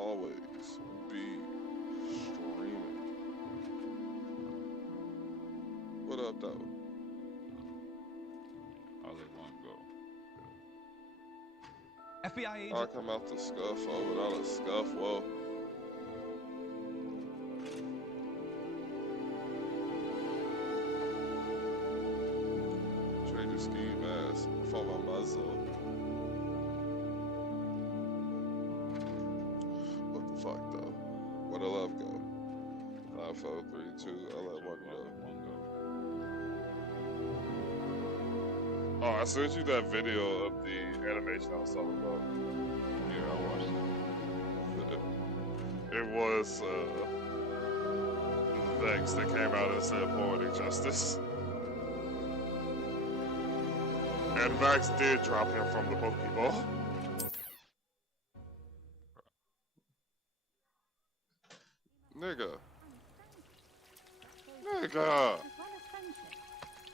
always be streaming. What up, though? I'll let one go. FBI agent. I come out the scuffle without a scuffle. Trade your ski mask for my muzzle. What the fuck though? Where'd I love go? 5, 4, 3, 2. I let one go. Oh, I sent you that video of the animation I was talking about. Yeah, I watched it. It was Vex that came out and said poetic justice. And Vex did drop him from the Pokeball. Nigga. Nigga. As well as friendship,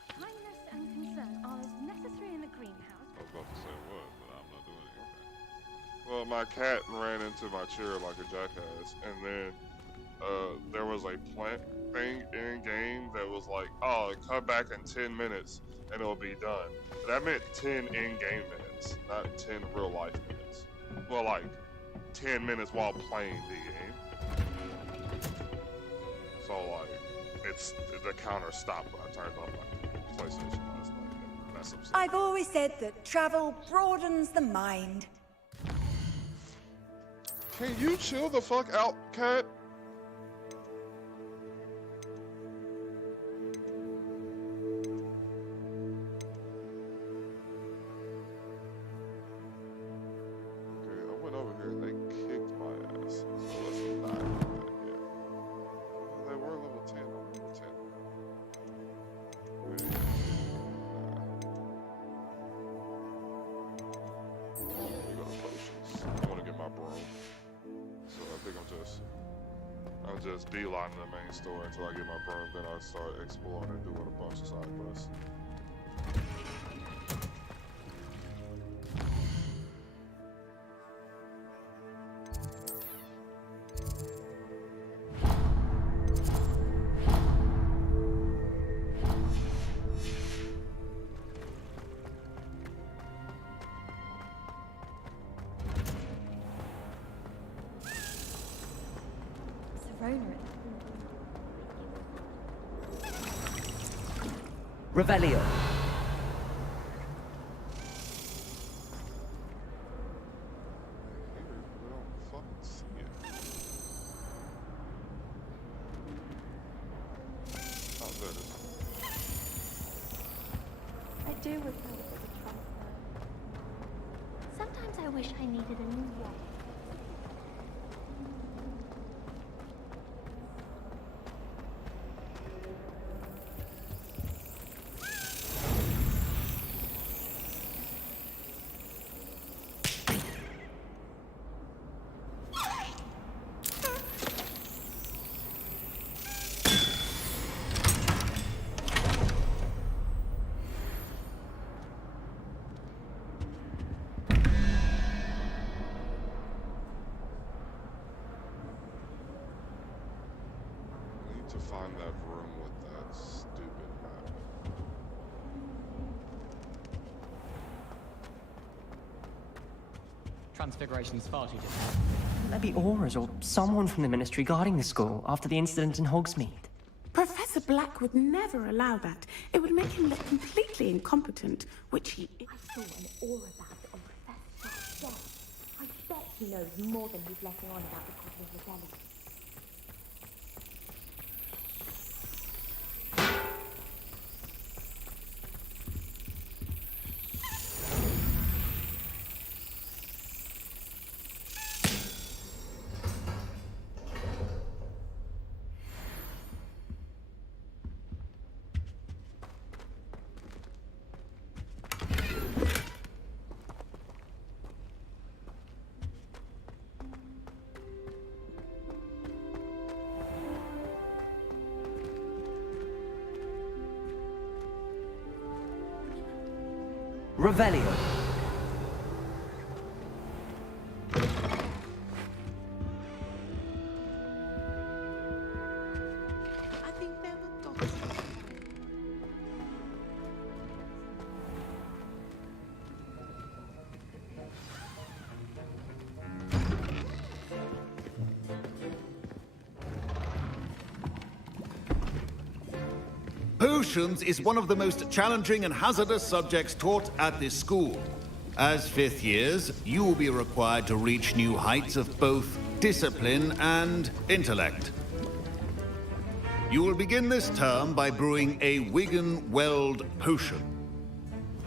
kindness and concern are as necessary in the greenhouse. I was about to say what, but I'm not doing anything. Well, my cat ran into my chair like a jackass, and then there was a plant thing in game that was like, oh, come back in 10 minutes and it'll be done. That meant 10 in-game minutes, not 10 real-life minutes. Well, like 10 minutes while playing the game. So like, the counter stopped when I turned on my PlayStation last night. And that's upsetting. I've always said that travel broadens the mind. Can you chill the fuck out, cat? Okay, I went over here and they kicked my ass. So let's not do that again. They were level 10, I'm level 10. Wait. Nah. We go to potions. I want to get my broom. So I think I'm just beelining the main store until I get my broom, then I'll start exploring and doing a bunch of side quests. Revelio. I do wish I was a transfer. Sometimes I wish I needed a new one. To find that room with that stupid map. Transfiguration's far too different. There be auras or someone from the ministry guarding the school after the incident in Hogsmeade. Professor Black would never allow that. It would make him look completely incompetent, which he... I saw an aura badge on Professor Sharp's desk. I bet he knows more than he's letting on about the Cosmic Rebellion. Revelio. Potions is one of the most challenging and hazardous subjects taught at this school. As fifth years, you will be required to reach new heights of both discipline and intellect. You will begin this term by brewing a Wigan-Weld potion.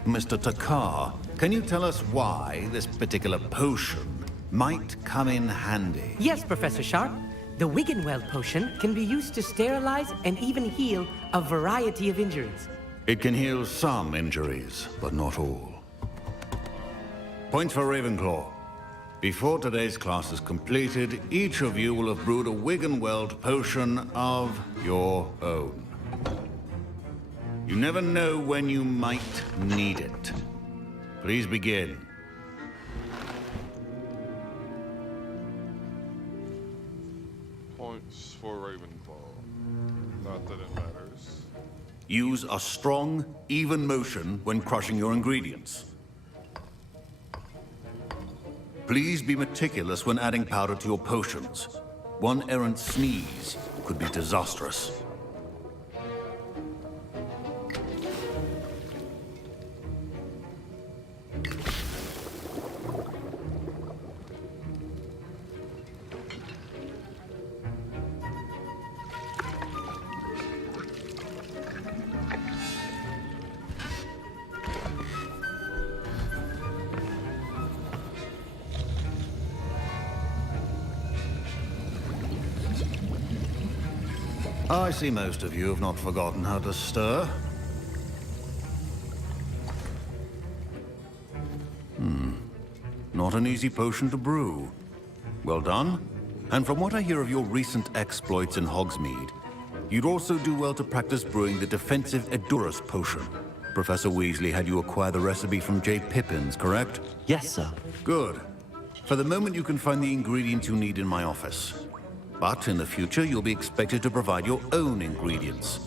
Mr. Takar, can you tell us why this particular potion might come in handy? Yes, Professor Sharp. The Wiggenweld potion can be used to sterilize and even heal a variety of injuries. It can heal some injuries, but not all. Points for Ravenclaw. Before today's class is completed, each of you will have brewed a Wiggenweld potion of your own. You never know when you might need it. Please begin. Points for Ravenclaw. Not that it matters. Use a strong, even motion when crushing your ingredients. Please be meticulous when adding powder to your potions. One errant sneeze could be disastrous. I see most of you have not forgotten how to stir. Not an easy potion to brew. Well done. And from what I hear of your recent exploits in Hogsmeade, you'd also do well to practice brewing the defensive Edurus potion. Professor Weasley had you acquire the recipe from J. Pippins, correct? Yes, sir. Good. For the moment, you can find the ingredients you need in my office. But in the future, you'll be expected to provide your own ingredients.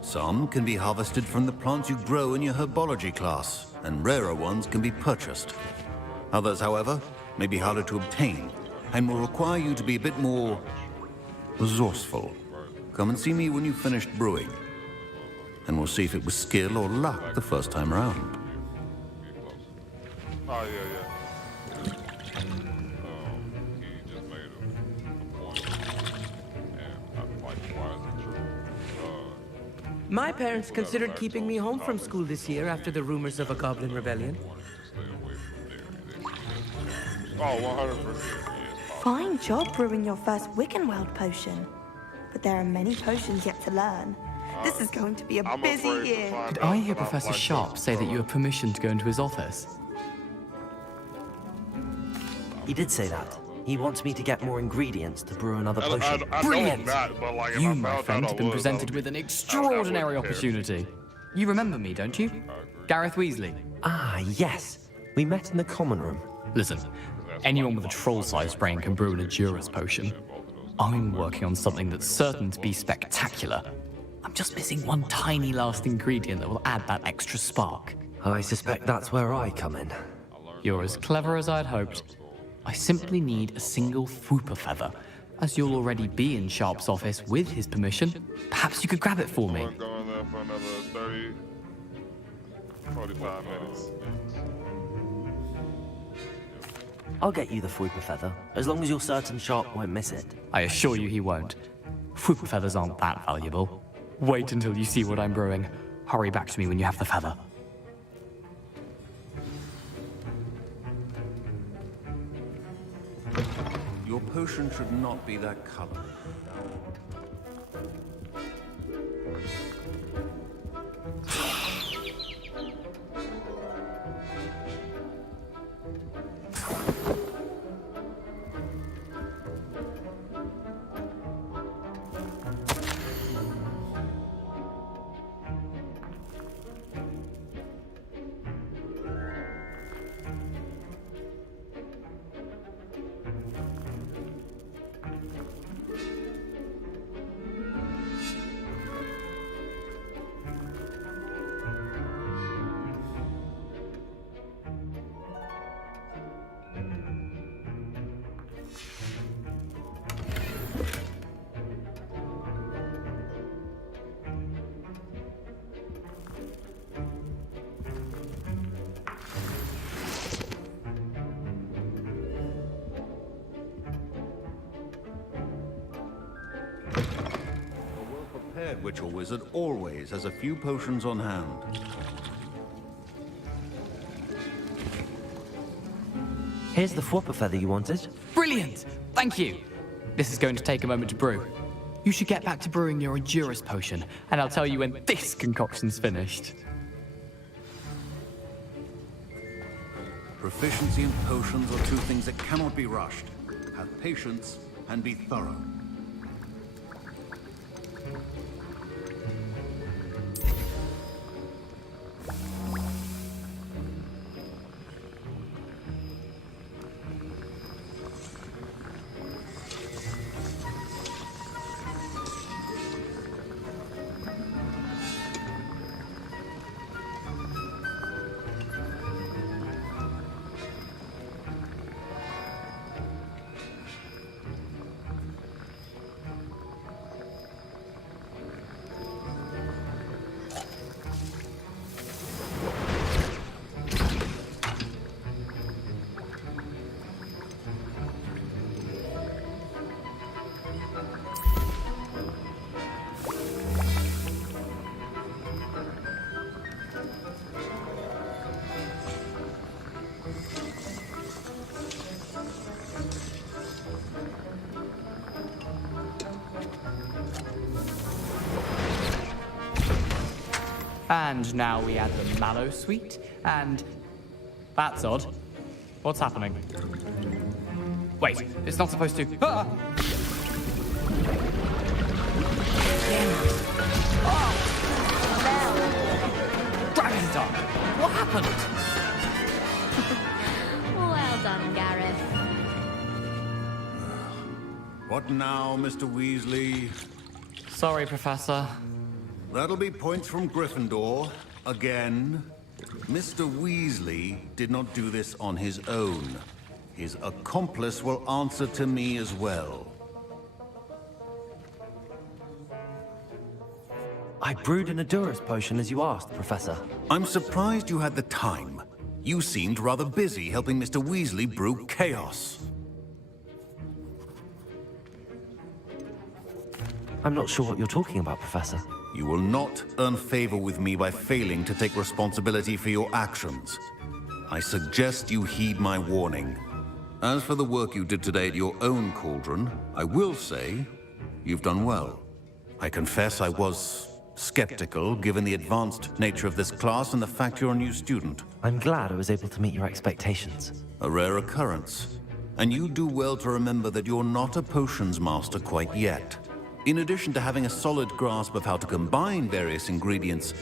Some can be harvested from the plants you grow in your herbology class, and rarer ones can be purchased. Others, however, may be harder to obtain, and will require you to be a bit more resourceful. Come and see me when you've finished brewing, and we'll see if it was skill or luck the first time around. Oh, yeah. He just made a point, and I'm like, why is it true? My parents considered keeping me home from school this year after the rumors of a goblin rebellion. Oh, 100%. Fine job brewing your first Wiccanweld potion. But there are many potions yet to learn. This is going to be a I'm busy afraid to year. find Did out I hear that I'm Professor like Sharp this, say that so- you have permission to go into his office? He did say that. He wants me to get more ingredients to brew another I potion. know I'm Brilliant! not, but like, if You, I my found friend, out I have been was, presented I with an would- extraordinary I wouldn't care. opportunity. You remember me, don't you? Gareth Weasley. Ah, yes. We met in the common room. Listen, anyone with a troll-sized brain can brew an Edurus potion. I'm working on something that's certain to be spectacular. I'm just missing one tiny last ingredient that will add that extra spark. I suspect that's where I come in. You're as clever as I'd hoped. I simply need a single Fwooper feather. As you'll already be in Sharp's office with his permission, perhaps you could grab it for me. We're going there for another 30, 45 minutes. I'll get you the Fwooper feather, as long as you're certain Sharp won't miss it. I assure you he won't. Fwooper feathers aren't that valuable. Wait until you see what I'm brewing. Hurry back to me when you have the feather. Your potion should not be that color. A well-prepared witch or wizard always has a few potions on hand. Here's the Fwopper feather you wanted. Brilliant! Thank you! This is going to take a moment to brew. You should get back to brewing your Endurus potion, and I'll tell you when this concoction's finished. Proficiency in potions are two things that cannot be rushed. Have patience and be thorough. And now we add the mallow sweet, and... That's odd. What's happening? Wait, it's not supposed to... Ah! Oh! Dragon's Dark! What happened? Well done, Gareth. What now, Mr. Weasley? Sorry, Professor. That'll be points from Gryffindor. Again. Mr. Weasley did not do this on his own. His accomplice will answer to me as well. I brewed an Endurus potion as you asked, Professor. I'm surprised you had the time. You seemed rather busy helping Mr. Weasley brew chaos. I'm not sure what you're talking about, Professor. You will not earn favor with me by failing to take responsibility for your actions. I suggest you heed my warning. As for the work you did today at your own cauldron, I will say you've done well. I confess I was skeptical, given the advanced nature of this class and the fact you're a new student. I'm glad I was able to meet your expectations. A rare occurrence. And you do well to remember that you're not a potions master quite yet. In addition to having a solid grasp of how to combine various ingredients,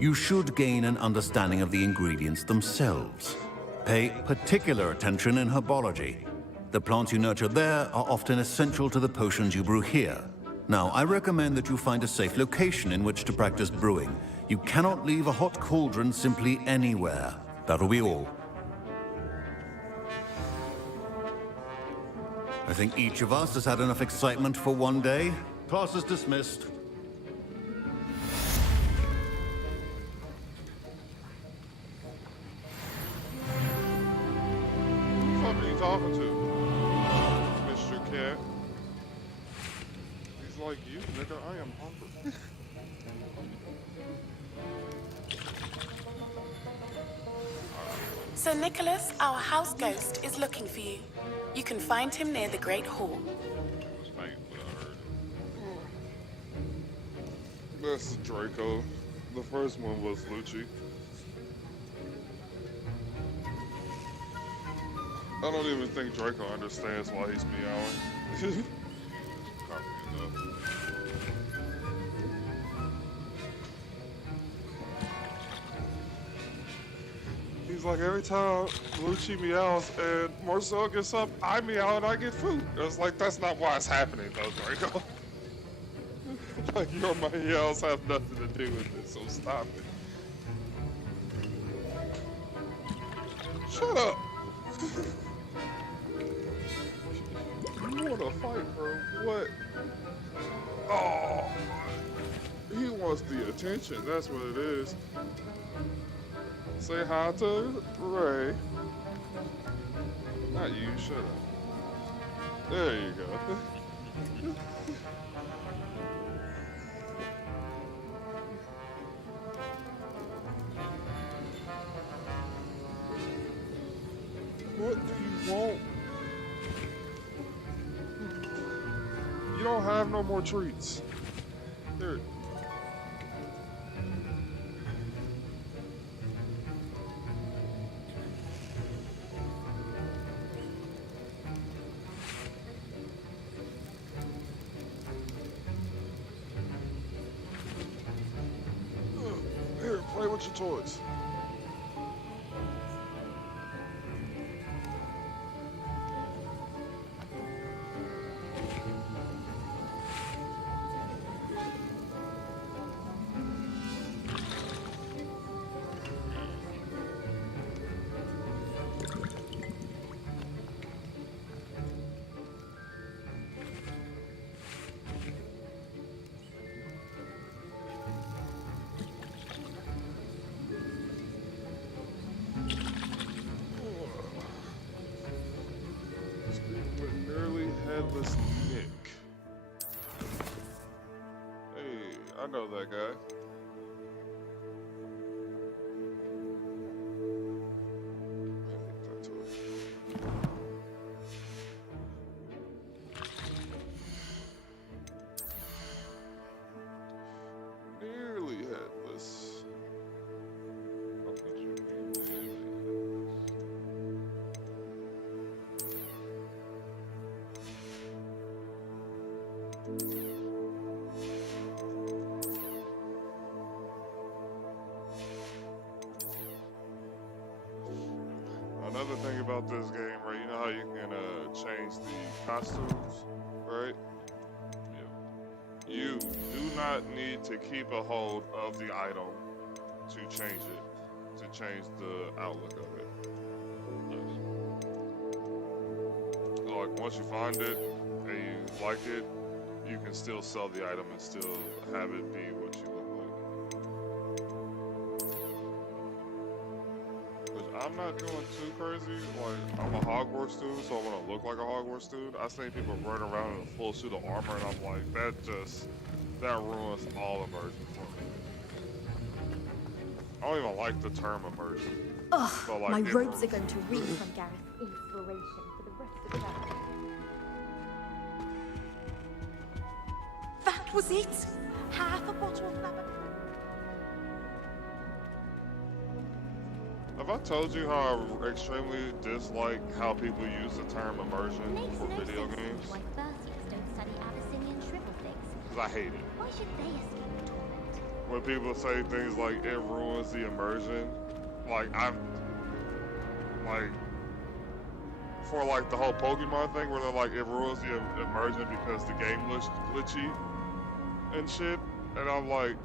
you should gain an understanding of the ingredients themselves. Pay particular attention in herbology. The plants you nurture there are often essential to the potions you brew here. Now, I recommend that you find a safe location in which to practice brewing. You cannot leave a hot cauldron simply anywhere. That'll be all. I think each of us has had enough excitement for one day. Class is dismissed. Who the fuck are you talking to? Mr. Cat. He's like you, nigga. I am hungry. Sir Nicholas, our house ghost, is looking for you. You can find him near the Great Hall. That's Draco. The first one was Lucci. I don't even think Draco understands why he's meowing. He's like, every time Lucci meows and Marcel gets up, I meow and I get food. It's like, that's not why it's happening though, Draco. Like, your yells have nothing to do with it, so stop it. Shut up! You wanna fight, bro? What? Oh! He wants the attention, that's what it is. Say hi to Ray. Not you, shut up. There you go. You won't. You don't have no more treats. Here. Here, play with your toys. Headless Nick. Hey, I know that guy. Nearly headless. Another thing about this game, right? You know how you can change the costumes, right? Yeah. You do not need to keep a hold of the item to change it, to change the outlook of it. So, like, once you find it and you like it, you can still sell the item and still have it be what you look like. I'm not doing too crazy. Like, I'm a Hogwarts student, so I want to look like a Hogwarts student. I seen people running around in a full suit of armor, and I'm like, that ruins all immersion for me. I don't even like the term immersion. Ugh, but, like, my robes are going to read from Gareth's inspiration for the rest of the day. That was it? Half a bottle of lavender. Have I told you how I extremely dislike how people use the term immersion for video games? Why Bertius don't study Abyssinian shrivel things. Because I hate it. Why should they escape the torment? When people say things like, it ruins the immersion, like, for like the whole Pokemon thing where they're like, it ruins the immersion because the game looks glitchy and shit, and I'm like,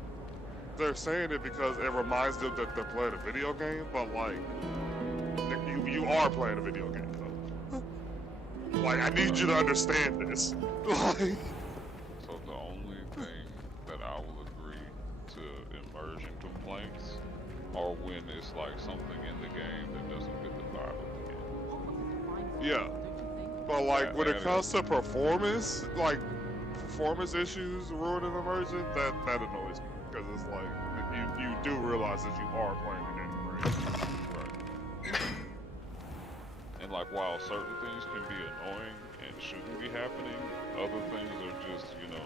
they're saying it because it reminds them that they're playing a video game, but like, you are playing a video game though. Like, I need you to understand this. Like, so the only thing that I will agree to immersion complaints are when it's like something in the game that doesn't fit the vibe of the game. yeah, but like when it comes to performance, like performance issues ruining immersion, that annoys me. Because it's like, you do realize that you are playing the game, right? Right. And like, while certain things can be annoying and shouldn't be happening, other things are just, you know,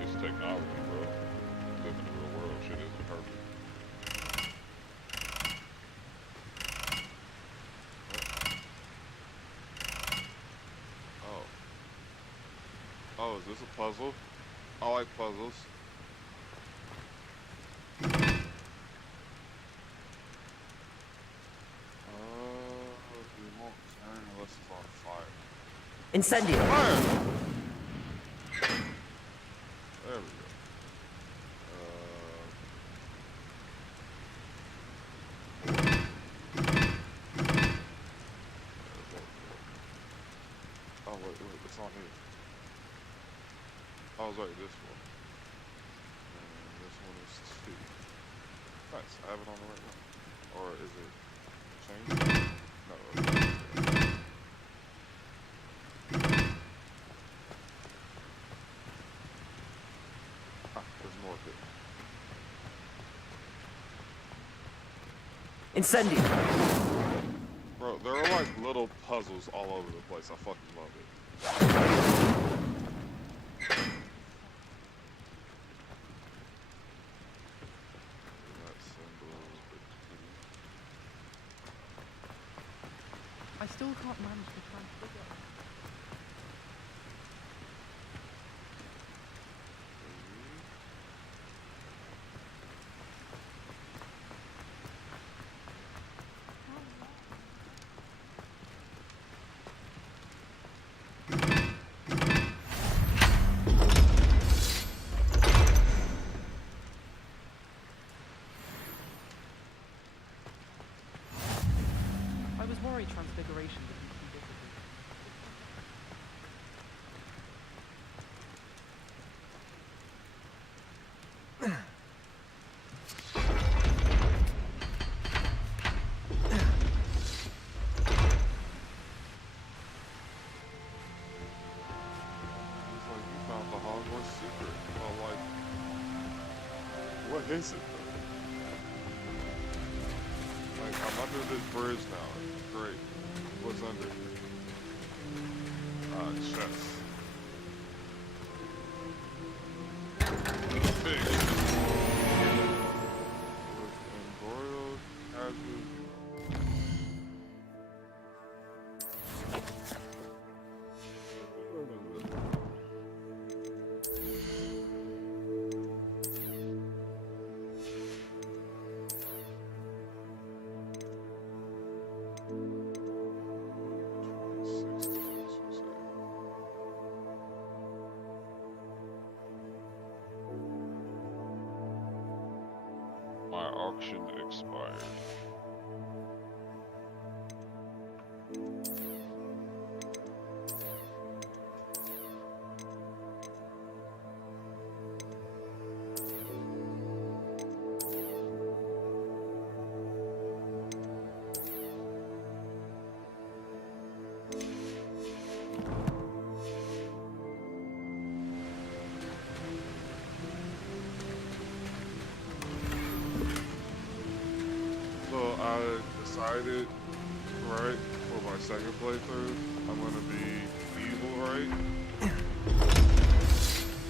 it's technology, bro. Live in the real world, shit isn't perfect. Oh, is this a puzzle? I like puzzles. Incendio. Fire! There we go. Oh, wait, it's on here. Oh, sorry, this one. And this one is 2. Nice, I have it on the right one. Or is it changed? No. There's more of it. Incendio. Bro, There are like little puzzles all over the place. I fucking love it. I still can't manage to transfigure. I was worried transfiguration would be too difficult. It's like you found the Hogwarts secret. Well, like, what is it though? Like, I'm under this bridge now. Great. What's under? Chest. Big. With embroiled casual. My auction expired. So I decided, right, for my second playthrough, I'm gonna be evil, right?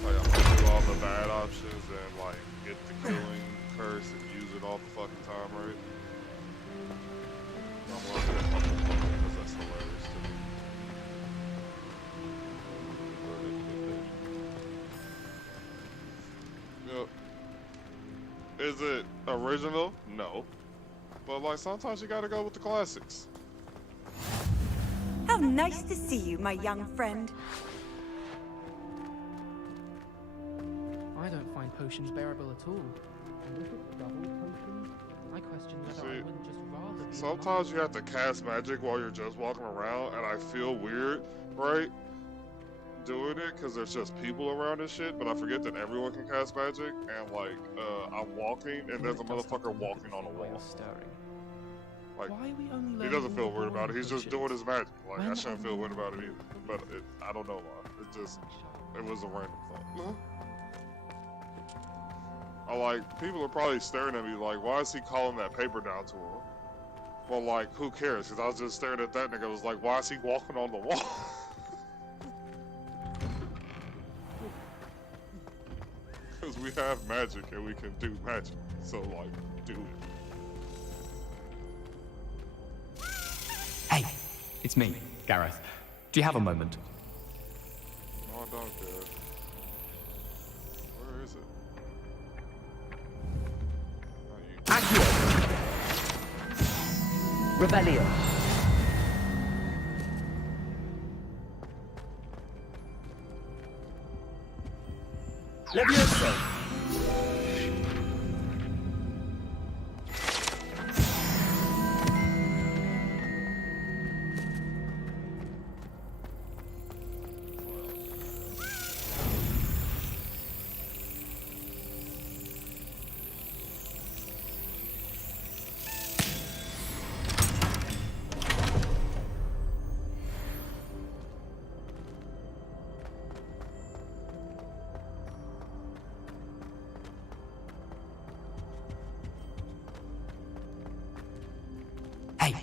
Like, I'm gonna do all the bad options and, like, get the killing curse and use it all the fucking time, right? I'm gonna do a couple because that's hilarious to me. Yep. Is it original? No. But like sometimes you gotta go with the classics. How nice to see you, my young friend. I don't find potions bearable at all. And if it's double potions, I question whether I wouldn't just rather be Sometimes you have to cast magic while you're just walking around, and I feel weird, right? Doing it because there's just people around and shit, but I forget that everyone can cast magic, and like, I'm walking, and there's a motherfucker walking on a wall. Like, he doesn't feel weird about it, he's just doing his magic. Like, I shouldn't feel weird about it either, but I don't know why. It was a random thought. I like, people are probably staring at me like, why is he calling that paper down to him? Well, like, who cares? Because I was just staring at that nigga, I was like, why is he walking on the wall? Because we have magic and we can do magic, so like, do it. Hey, it's me, Gareth. Do you have a moment? No, I don't, Gareth. Where is it? Accio! Rebellion. Levioso. Hey,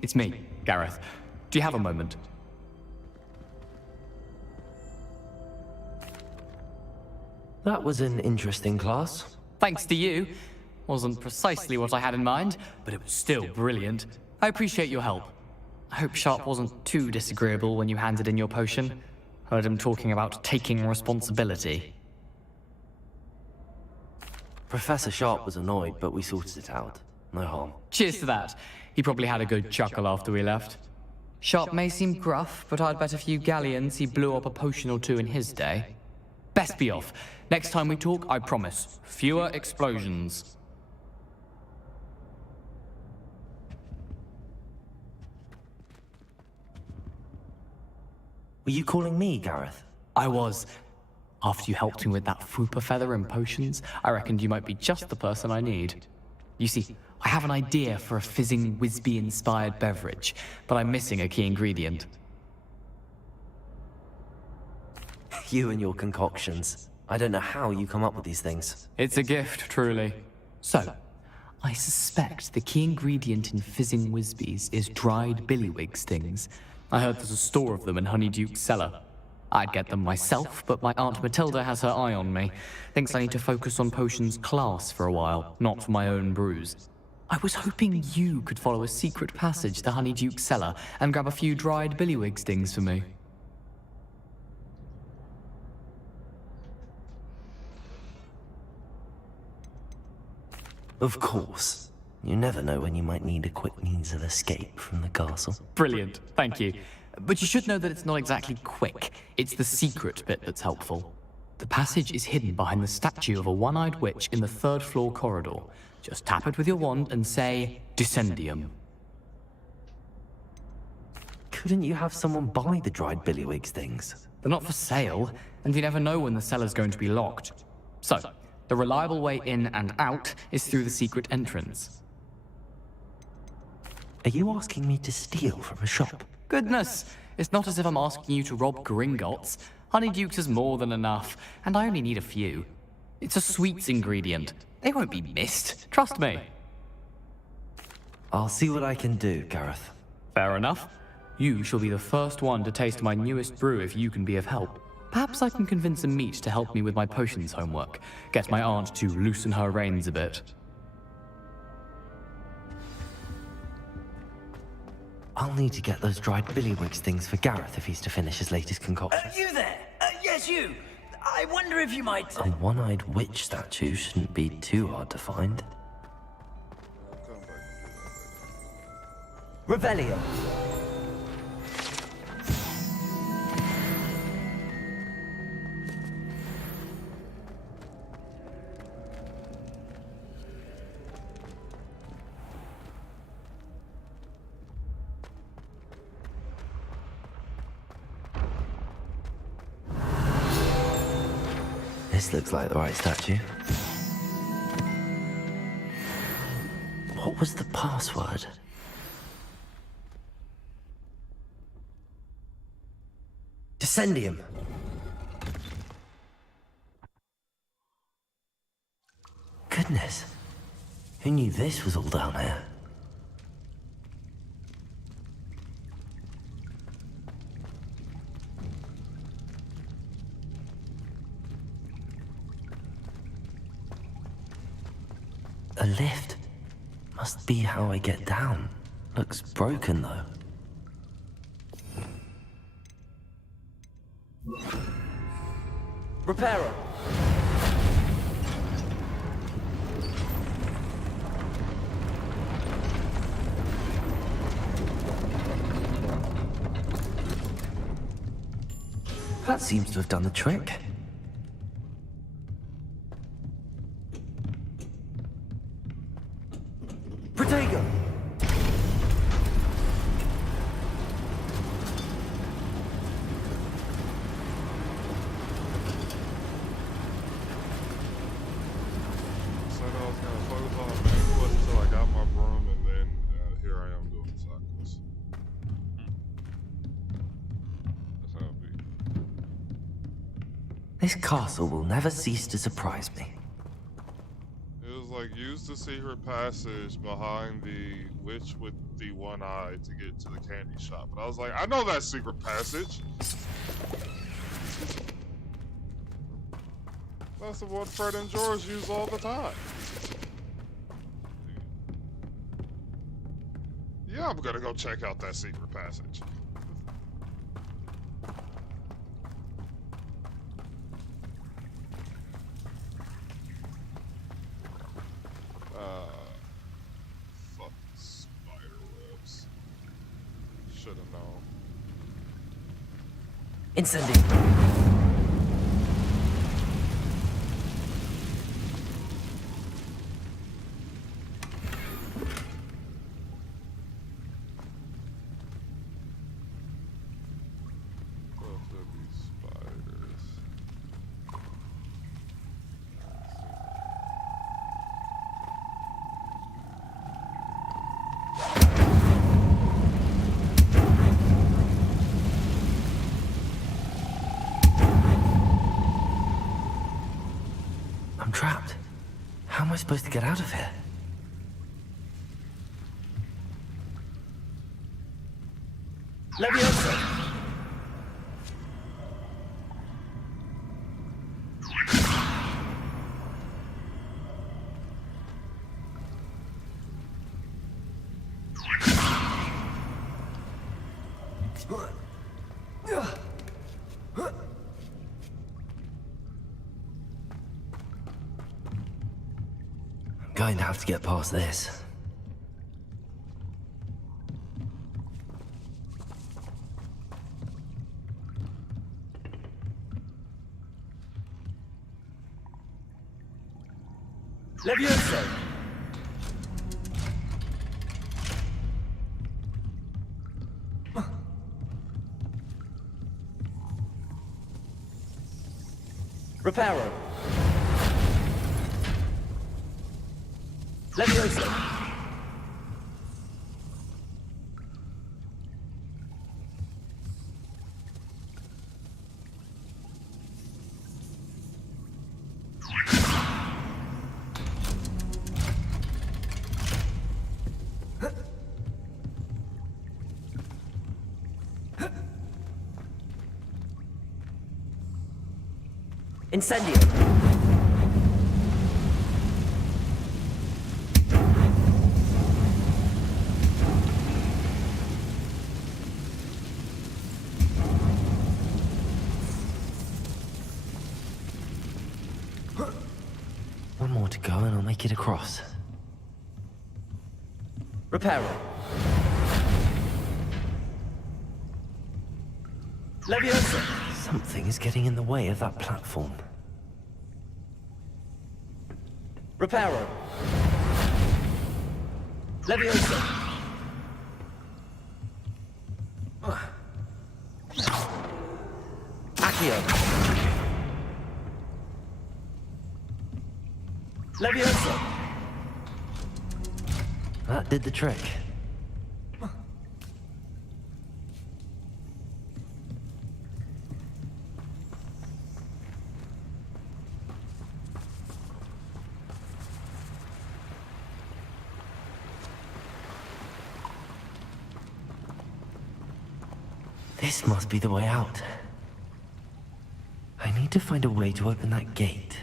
it's me, Gareth, do you have a moment? That was an interesting class. Thanks to you. Wasn't precisely what I had in mind, but it was still brilliant. I appreciate your help. I hope Sharp wasn't too disagreeable when you handed in your potion. Heard him talking about taking responsibility. Professor Sharp was annoyed, but we sorted it out. No harm. Cheers to that. He probably had a good chuckle after we left. Sharp may seem gruff, but I'd bet a few galleons he blew up a potion or two in his day. Best be off. Next time we talk, I promise, fewer explosions. Were you calling me, Gareth? I was. After you helped me with that Fupa feather and potions, I reckoned you might be just the person I need. You see, I have an idea for a fizzing Whizbee-inspired beverage, but I'm missing a key ingredient. You and your concoctions. I don't know how you come up with these things. It's a gift, truly. So, I suspect the key ingredient in fizzing Whizbees is dried billywig stings. I heard there's a store of them in Honeyduke's cellar. I'd get them myself, but my Aunt Matilda has her eye on me. Thinks I need to focus on potions class for a while, not for my own brews. I was hoping you could follow a secret passage to Honeyduke's cellar and grab a few dried billywig stings for me. Of course. You never know when you might need a quick means of escape from the castle. Brilliant, thank you. But you should know that it's not exactly quick. It's the secret bit that's helpful. The passage is hidden behind the statue of a one-eyed witch in the third-floor corridor. Just tap it with your wand and say, Descendium. Couldn't you have someone buy the dried billywig things? They're not for sale, and you never know when the cellar's going to be locked. So, the reliable way in and out is through the secret entrance. Are you asking me to steal from a shop? Goodness, it's not as if I'm asking you to rob Gringotts. Honeyduke's is more than enough, and I only need a few. It's a sweets ingredient. They won't be missed, trust me. I'll see what I can do, Gareth. Fair enough. You shall be the first one to taste my newest brew if you can be of help. Perhaps I can convince a meat to help me with my potions homework. Get my aunt to loosen her reins a bit. I'll need to get those dried billywig things for Gareth if he's to finish his latest concoction. You there! Yes, you! I wonder if you might... A one-eyed witch statue shouldn't be too hard to find. Revelio. This looks like the right statue. What was the password? Descendium. Goodness. Who knew this was all down here? A lift. Must be how I get down. Looks broken, though. Reparo. That seems to have done the trick. Protego. Said I was gonna focus on the main quest until I got my broom, and then here I am doing the side quest. That's how it be. This castle will never cease to surprise me. It was like, use the secret passage behind the witch with the one eye to get to the candy shop. But I was like, I know that secret passage. That's the one Fred and George use all the time. Yeah, I'm gonna go check out that secret passage. Fucking spider webs. Should have known. Incendio. I'm trapped. How am I supposed to get out of here? Leviosa! I'm going to have to get past this. Leviosa! Reparo! Leviosa! Incendio! One more to go and I'll make it across. Reparo! Leviosa! Something is getting in the way of that platform. Reparo! Leviosa! Accio! Leviosa! That did the trick. This must be the way out. I need to find a way to open that gate.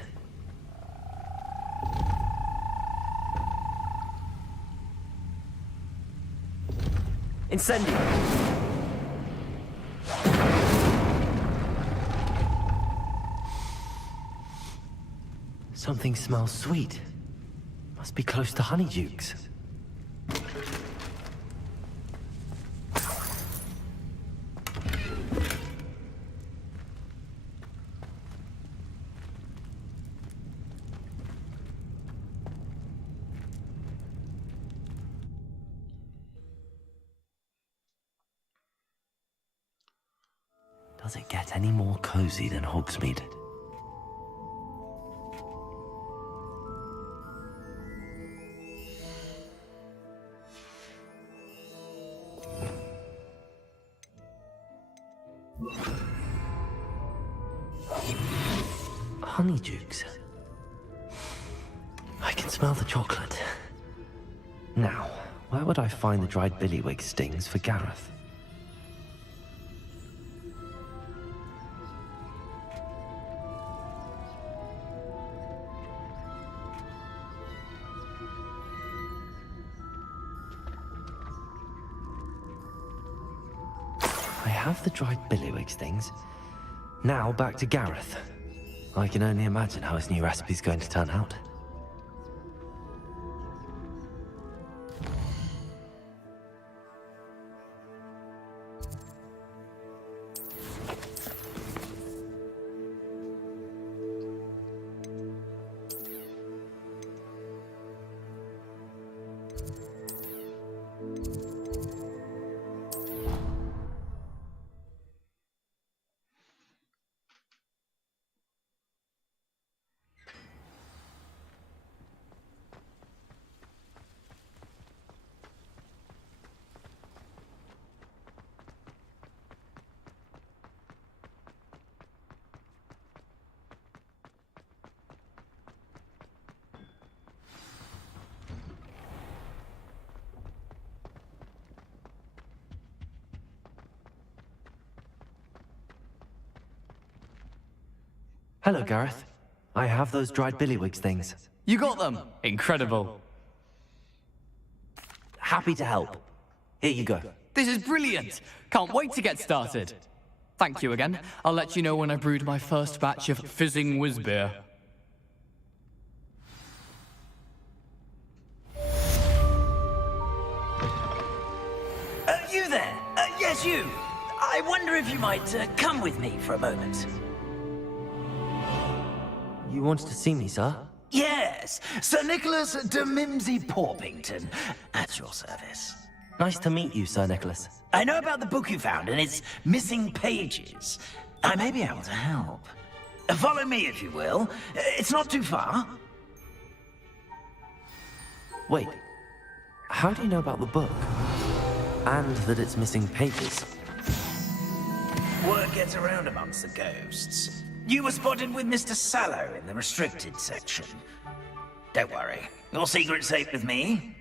Incendio! Something smells sweet. Must be close to Honeydukes. Does it get any more cozy than Hogsmeade? Honeydukes. I can smell the chocolate. Now, Where would I find the dried billywig stings for Gareth? I have the dried billywig stings. Now back to Gareth. I can only imagine how his new recipe's going to turn out. Hello, Gareth. I have those dried billywig things. You got them! Incredible. Happy to help. Here you go. This is brilliant! Can't wait to get started. Thank you again. I'll let you know when I brewed my first batch of fizzing whiz beer. You there? Yes, you. I wonder if you might come with me for a moment. You wanted to see me, sir? Yes, Sir Nicholas de Mimsy Porpington, at your service. Nice to meet you, Sir Nicholas. I know about the book you found and its missing pages. I may be able to help. Follow me, if you will. It's not too far. Wait, how do you know about the book? And that it's missing pages? Word gets around amongst the ghosts. You were spotted with Mr. Sallow in the restricted section. Don't worry, your secret's safe with me.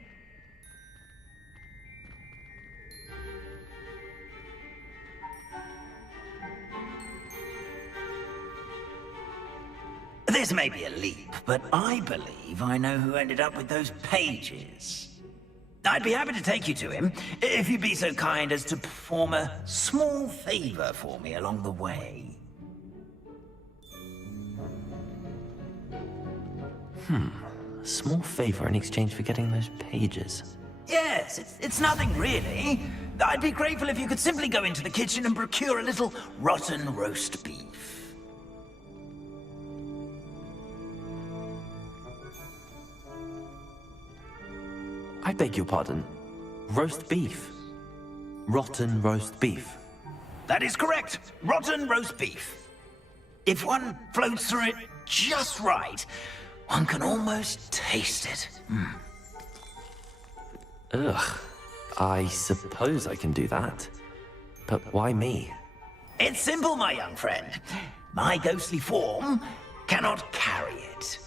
This may be a leap, but I believe I know who ended up with those pages. I'd be happy to take you to him, if you'd be so kind as to perform a small favor for me along the way. A small favor in exchange for getting those pages. Yes, it's nothing really. I'd be grateful if you could simply go into the kitchen and procure a little rotten roast beef. I beg your pardon. Roast beef. Rotten roast beef. That is correct. Rotten roast beef. If one floats through it just right, one can almost taste it. Ugh. I suppose I can do that. But why me? It's simple, my young friend. My ghostly form cannot carry it.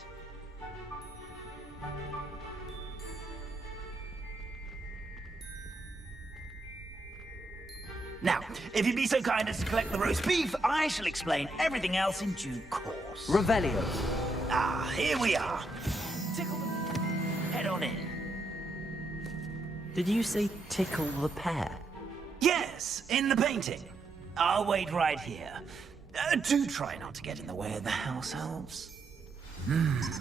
Now, if you'd be so kind as to collect the roast beef, I shall explain everything else in due course. Revelio. Ah, here we are. Head on in. Did you say tickle the pear? Yes, in the painting. I'll wait right here. Do try not to get in the way of the house elves.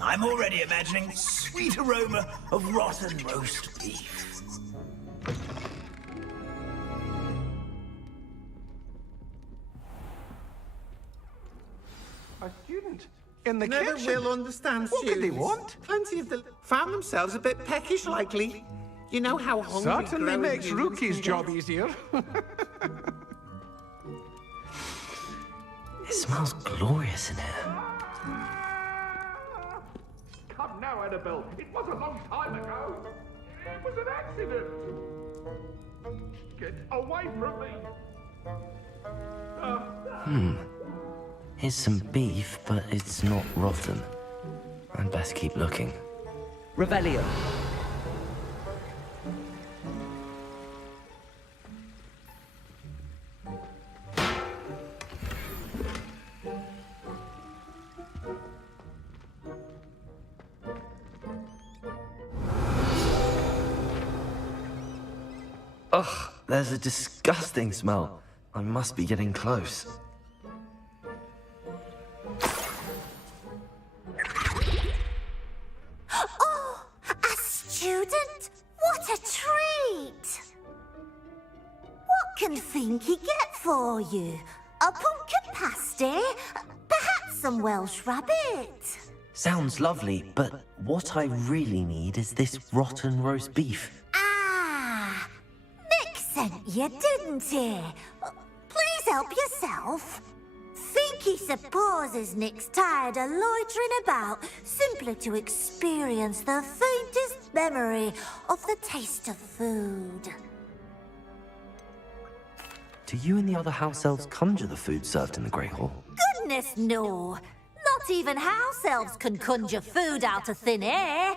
I'm already imagining the sweet aroma of rotten roast beef. A student in the Never kitchen. will understand What could they students. want? Plenty of them found themselves a bit peckish, likely. You know how hungry Certainly growing makes humans Rookie's can job get. easier. It smells glorious in here. Come now, Annabelle. It was a long time ago. It was an accident. Get away from me. Here's some beef, but it's not rotten. I'd best keep looking. Revelio. Ugh, there's a disgusting smell. I must be getting close. Oh, a student? What a treat! What can Finky get for you? A pumpkin pasty? Perhaps some Welsh rabbit? Sounds lovely, but what I really need is this rotten roast beef. Ah, Nick sent you, didn't he? Please help yourself. Finky supposes Nick's tired of loitering about simply to experience the faintest memory of the taste of food. Do you and the other house elves conjure the food served in the Great Hall? Goodness, no. Not even house elves can conjure food out of thin air.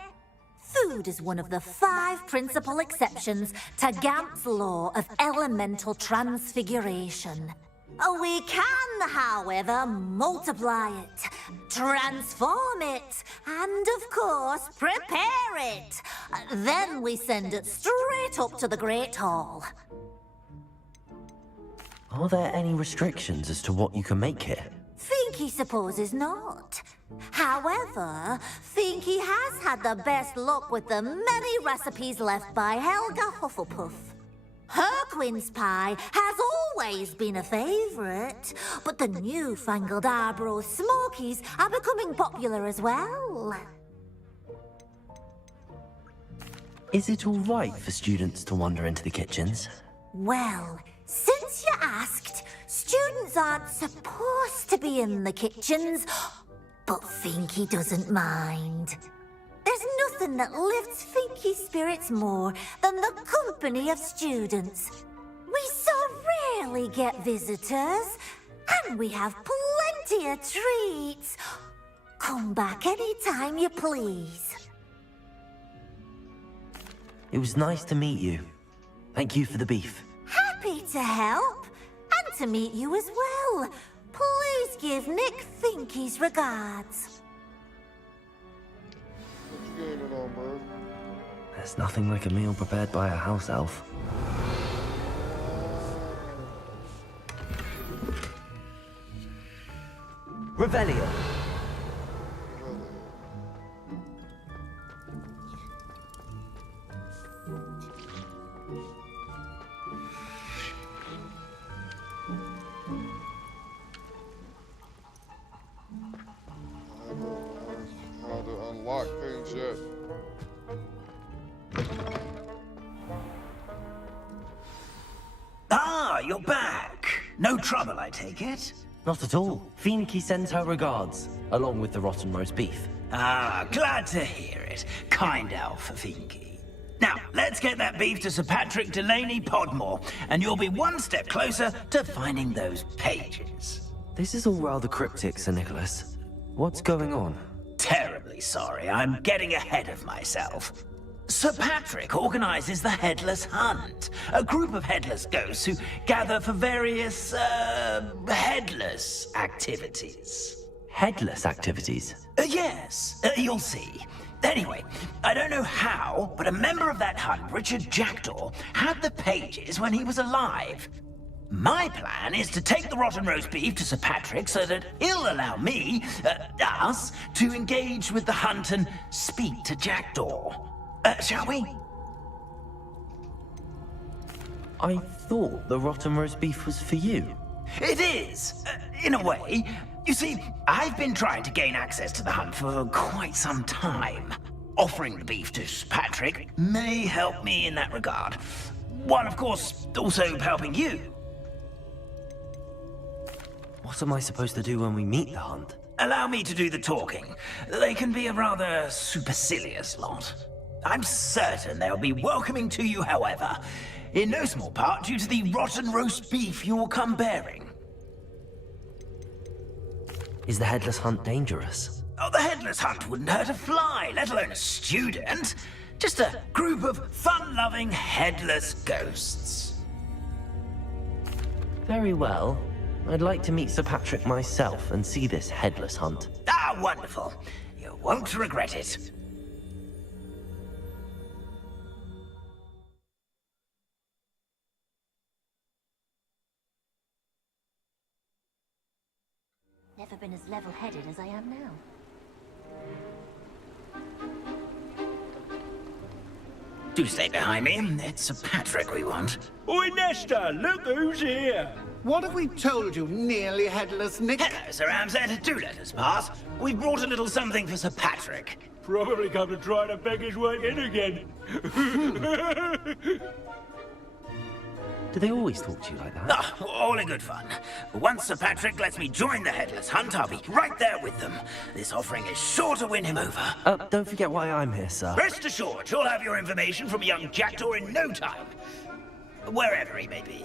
Food is one of the 5 principal exceptions to Gant's law of elemental transfiguration. We can, however, multiply it, transform it, and, of course, prepare it. Then we send it straight up to the Great Hall. Are there any restrictions as to what you can make here? Finky supposes not. However, Finky has had the best luck with the many recipes left by Helga Hufflepuff. Her quince pie has always been a favourite, but the newfangled Arborough Smokies are becoming popular as well. Is it all right for students to wander into the kitchens? Well, since you asked, students aren't supposed to be in the kitchens, but Finky doesn't mind. There's nothing that lifts Finky's spirits more than the company of students. We so rarely get visitors, and we have plenty of treats. Come back any time you please. It was nice to meet you. Thank you for the beef. Happy to help, and to meet you as well. Please give Nick Finky's regards. What you gaming on, bro? There's nothing like a meal prepared by a house elf. Revelio. How to unlock things yet. Ah, you're back. No trouble, I take it? Not at all. Finky sends her regards, along with the rotten roast beef. Ah, glad to hear it. Kind elf, Finky. Now, let's get that beef to Sir Patrick Delaney Podmore, and you'll be one step closer to finding those pages. This is all rather cryptic, Sir Nicholas. What's going on? Terribly sorry, I'm getting ahead of myself. Sir Patrick organizes the Headless Hunt, a group of headless ghosts who gather for various, headless activities. Headless activities? Yes, you'll see. Anyway, I don't know how, but a member of that hunt, Richard Jackdaw, had the pages when he was alive. My plan is to take the rotten roast beef to Sir Patrick so that he'll allow me, us, to engage with the hunt and speak to Jackdaw. Shall we? I thought the rotten roast beef was for you. It is, in a way. You see, I've been trying to gain access to the hunt for quite some time. Offering the beef to Sir Patrick may help me in that regard. While, of course, also helping you. What am I supposed to do when we meet the hunt? Allow me to do the talking. They can be a rather supercilious lot. I'm certain they'll be welcoming to you, however, in no small part due to the rotten roast beef you will come bearing. Is the Headless Hunt dangerous? Oh, the Headless Hunt wouldn't hurt a fly, let alone a student. Just a group of fun-loving headless ghosts. Very well. I'd like to meet Sir Patrick myself and see this Headless Hunt. Ah, wonderful. You won't regret it. Never been as level-headed as I am now. Do stay behind me. It's Sir Patrick we want. Oi, Nesta, look who's here. What have we told you, nearly headless Nick? Hello, Sir Ramsed. Do let us pass. We've brought a little something for Sir Patrick. Probably come to try to beg his way in again. Do they always talk to you like that? Oh, all in good fun. Once Sir Patrick lets me join the Headless Hunt, I'll be right there with them. This offering is sure to win him over. Don't forget why I'm here, sir. Rest assured, you'll have your information from young Jackdaw in no time. Wherever he may be.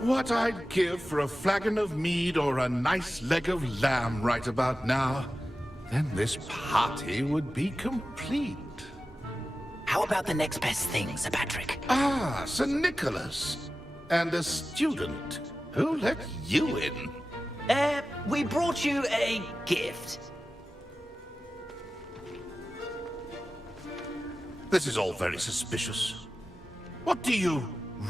What I'd give for a flagon of mead or a nice leg of lamb right about now. Then this party would be complete. How about the next best thing, Sir Patrick? Ah, Sir Nicholas. And a student. Who let you in? We brought you a gift. This is all very suspicious. What do you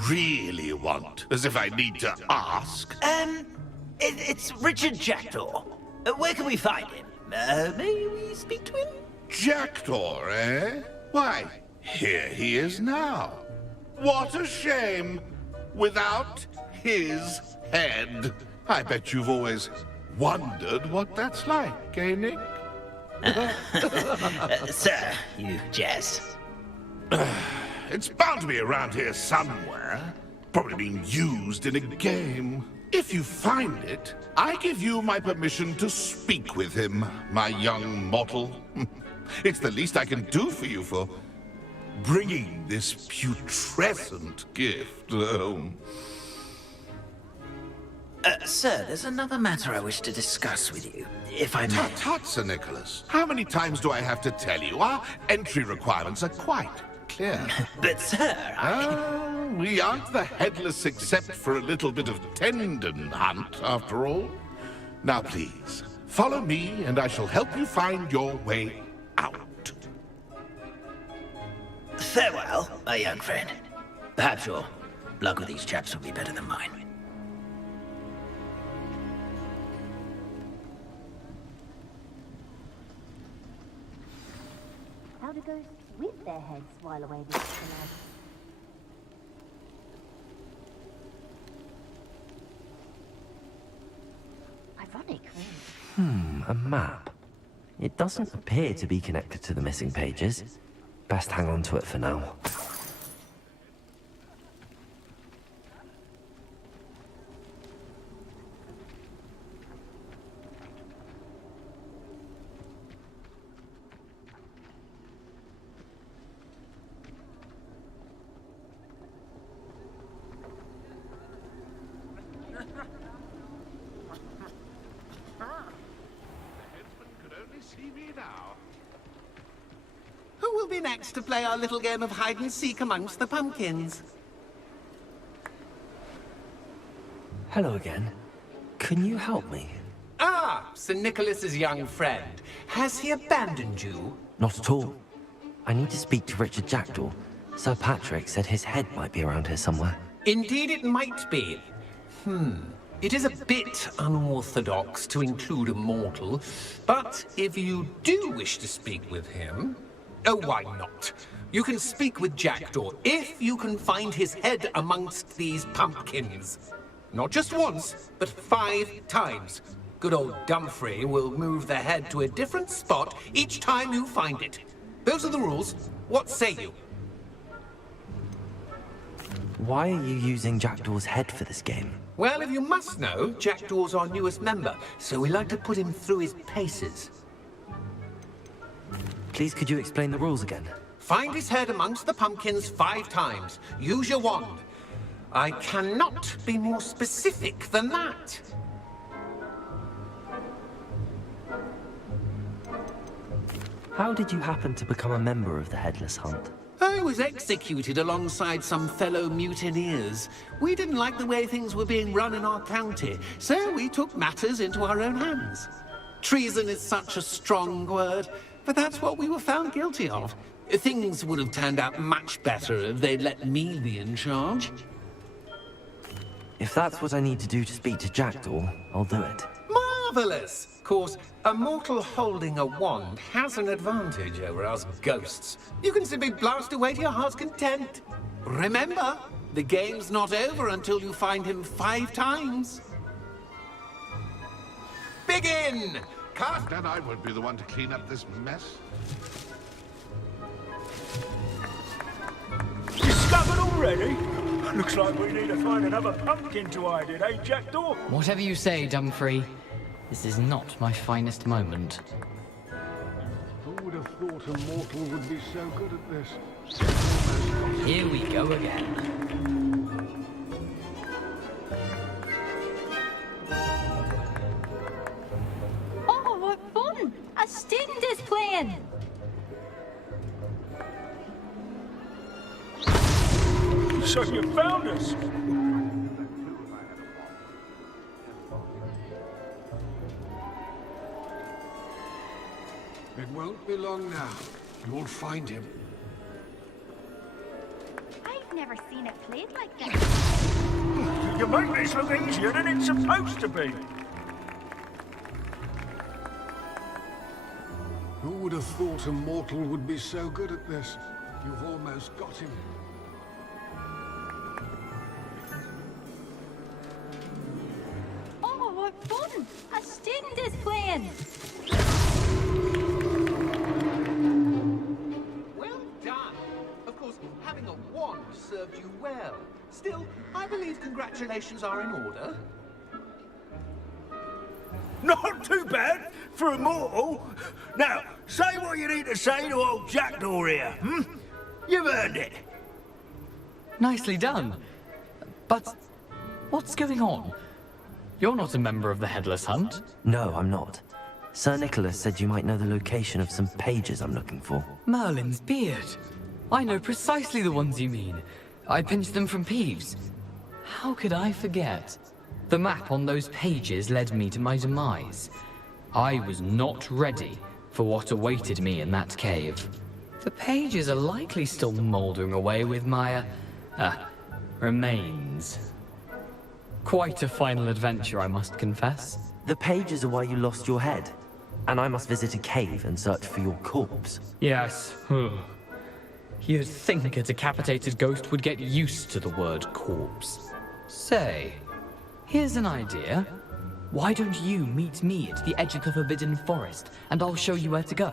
really want? As if I need to ask. It's Richard Jackdaw. Where can we find him? May we speak to him? Jackdaw, eh? Why, here he is now. What a shame. Without his head. I bet you've always wondered what that's like, eh, Nick? Sir, you jest. It's bound to be around here somewhere. Probably being used in a game. If you find it, I give you my permission to speak with him, my young mortal. It's the least I can do for you for bringing this putrescent gift home. Sir, there's another matter I wish to discuss with you, if I may. Tut, tut, Sir Nicholas. How many times do I have to tell you? Our entry requirements are quite clear. But, sir, we aren't the Headless except for a little bit of tendon hunt, after all. Now, please, follow me, and I shall help you find your way out. Farewell, my young friend. Perhaps your luck with these chaps will be better than mine. How do ghosts whip their heads while away the afterlife? Ironic, really. A map. It doesn't appear to be connected to the missing pages. Best hang on to it for now. Who will be next to play our little game of hide-and-seek amongst the pumpkins? Hello again. Can you help me? Ah, Sir Nicholas's young friend. Has he abandoned you? Not at all. I need to speak to Richard Jackdaw. Sir Patrick said his head might be around here somewhere. Indeed it might be. It is a bit unorthodox to include a mortal, but if you do wish to speak with him... Oh, why not? You can speak with Jackdaw if you can find his head amongst these pumpkins. Not just once, but 5 times. Good old Dumfrey will move the head to a different spot each time you find it. Those are the rules. What say you? Why are you using Jackdaw's head for this game? Well, if you must know, Jackdaw's our newest member, so we like to put him through his paces. Please, could you explain the rules again? Find his head amongst the pumpkins 5 times. Use your wand. I cannot be more specific than that. How did you happen to become a member of the Headless Hunt? I was executed alongside some fellow mutineers. We didn't like the way things were being run in our county, so we took matters into our own hands. Treason is such a strong word, but that's what we were found guilty of. Things would have turned out much better if they'd let me be in charge. If that's what I need to do to speak to Jackdaw, I'll do it. Marvelous! Of course, a mortal holding a wand has an advantage over us ghosts. You can simply blast away to your heart's content. Remember, the game's not over until you find him 5 times. Begin! Cast... Then I won't be the one to clean up this mess. Discovered already? Looks like we need to find another pumpkin to hide in, eh, Jackdaw? Whatever you say, Dumfrey. This is not my finest moment. Who would have thought a mortal would be so good at this? Here we go again. Oh, what fun! A student is playing! So you found us! It won't be long now. You'll find him. I've never seen it played like that. You make this look easier than it's supposed to be. Who would have thought a mortal would be so good at this? You've almost got him. Oh, what fun! A student is playing! Well done! Of course, having a wand served you well. Still, I believe congratulations are in order. Not too bad for a mortal. Now, say what you need to say to old Jackdaw here, hmm? You've earned it. Nicely done. But what's going on? You're not a member of the Headless Hunt. No, I'm not. Sir Nicholas said you might know the location of some pages I'm looking for. Merlin's beard. I know precisely the ones you mean. I pinched them from Peeves. How could I forget? The map on those pages led me to my demise. I was not ready for what awaited me in that cave. The pages are likely still mouldering away with my, remains. Quite a final adventure, I must confess. The pages are why you lost your head. And I must visit a cave and search for your corpse. Yes. You'd think a decapitated ghost would get used to the word corpse. Say, here's an idea. Why don't you meet me at the edge of the Forbidden Forest, and I'll show you where to go?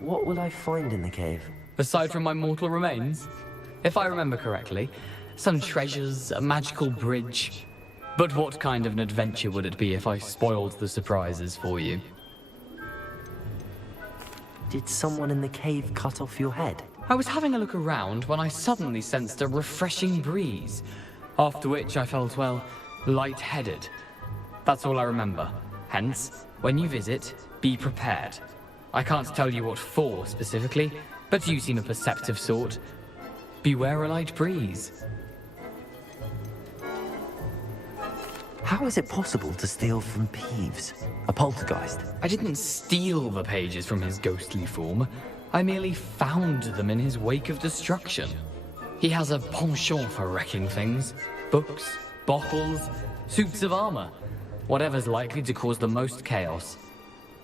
What will I find in the cave? Aside from my mortal remains, if I remember correctly, some treasures, a magical bridge. But what kind of an adventure would it be if I spoiled the surprises for you? Did someone in the cave cut off your head? I was having a look around when I suddenly sensed a refreshing breeze, after which I felt, well, lightheaded. That's all I remember. Hence, when you visit, be prepared. I can't tell you what for specifically, but you seem a perceptive sort. Beware a light breeze. How is it possible to steal from Peeves? A poltergeist? I didn't steal the pages from his ghostly form. I merely found them in his wake of destruction. He has a penchant for wrecking things. Books, bottles, suits of armor. Whatever's likely to cause the most chaos.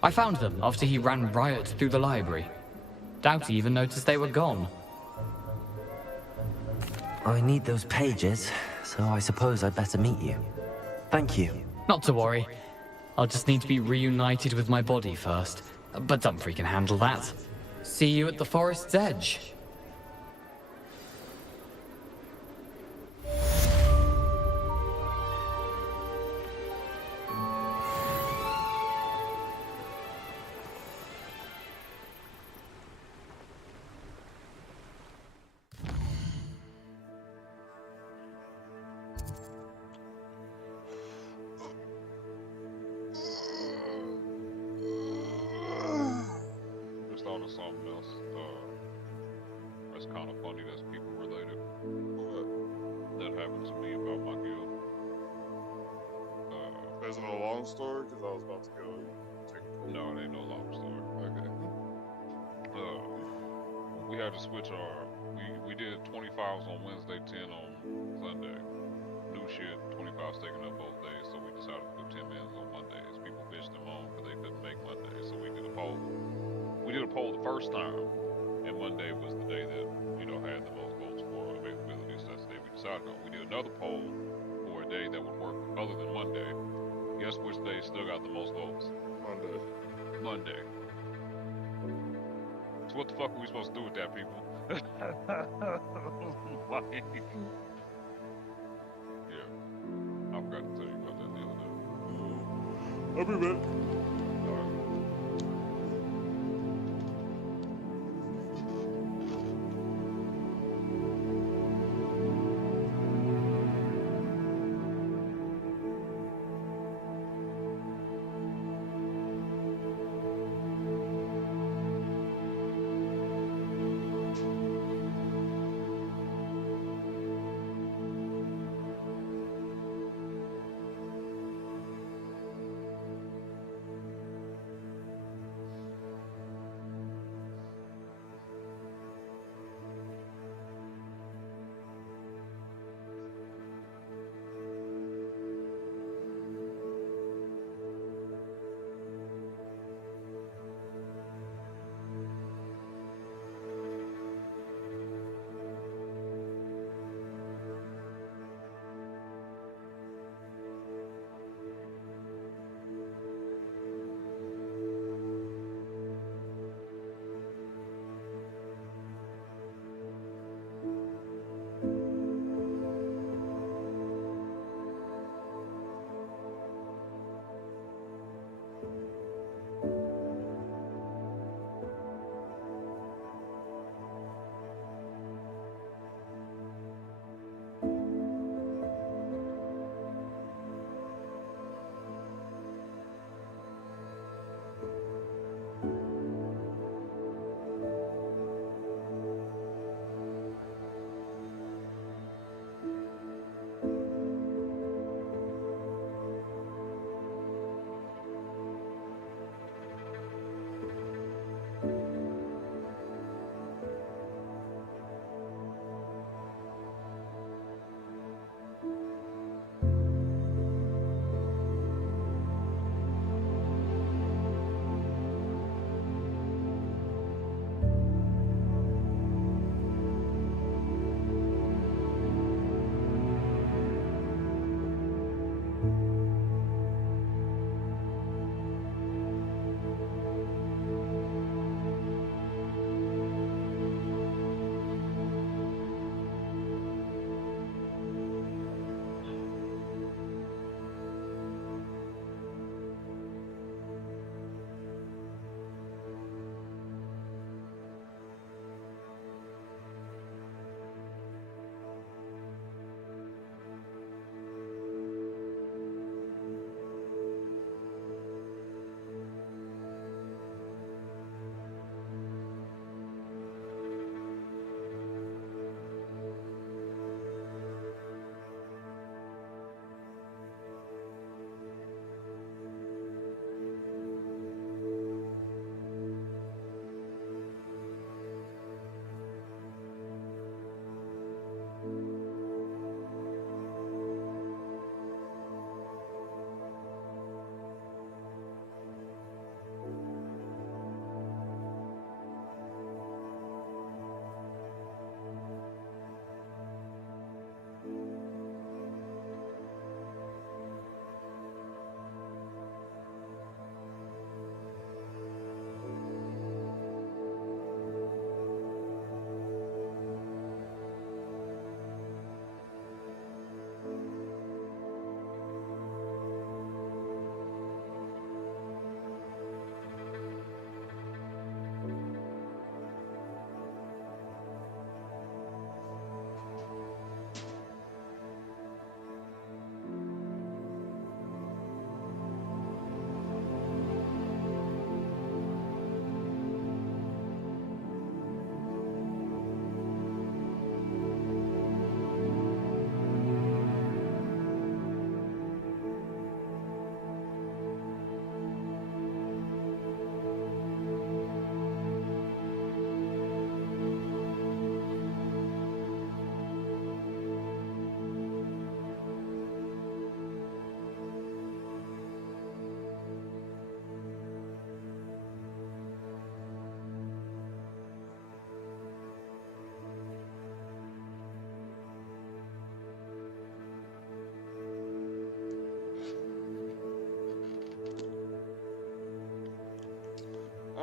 I found them after he ran riot through the library. Doubt he even noticed they were gone. I need those pages, so I suppose I'd better meet you. Thank you. Not to worry. I'll just need to be reunited with my body first. But Dumfrey can handle that. See you at the forest's edge. Something else that's kind of funny that's people related. That happened to me about my guild. Is it a long story? Because I was about to go take a pool. No, it ain't no long story. Okay. We had had to switch our. We did 25s on Wednesday, 10 on Sunday. New shit, 25s taking up both days, so we decided to do 10 minutes on Mondays. People bitched them on because they couldn't make Monday, so we did a poll. We did a poll the first time, and Monday was the day that had the most votes for availability. So that's the day we decided on. We did another poll for a day that would work other than Monday. Guess which day still got the most votes? Monday. So what the fuck are we supposed to do with that, people? Like, yeah, I forgot to tell you about that the other day. I'll be back.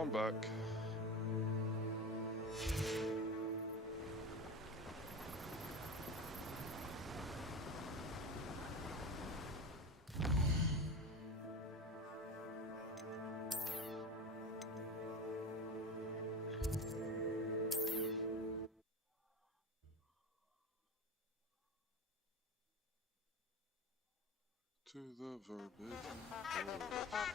I'm back. To the Forbidden Forest.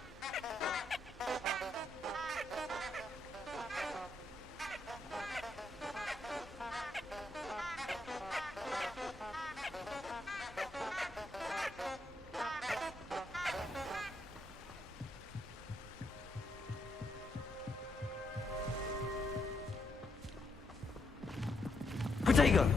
Protego!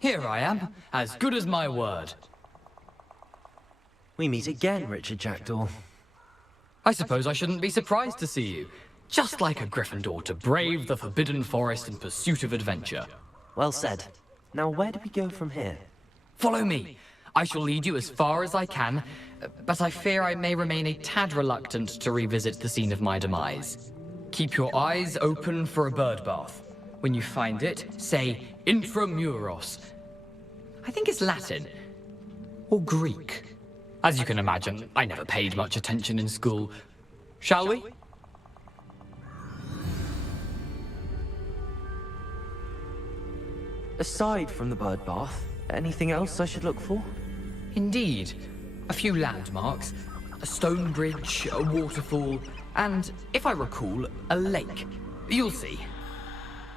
Here I am, as good as my word. We meet again, Richard Jackdaw. I suppose I shouldn't be surprised to see you. Just like a Gryffindor to brave the Forbidden Forest in pursuit of adventure. Well said. Now where do we go from here? Follow me. I shall lead you as far as I can, but I fear I may remain a tad reluctant to revisit the scene of my demise. Keep your eyes open for a bird bath. When you find it, say Intramuros. I think it's Latin. Or Greek. As you can imagine, I never paid much attention in school. Shall we? Aside from the bird bath, anything else I should look for? Indeed. A few landmarks, a stone bridge, a waterfall, and, if I recall, a lake. You'll see.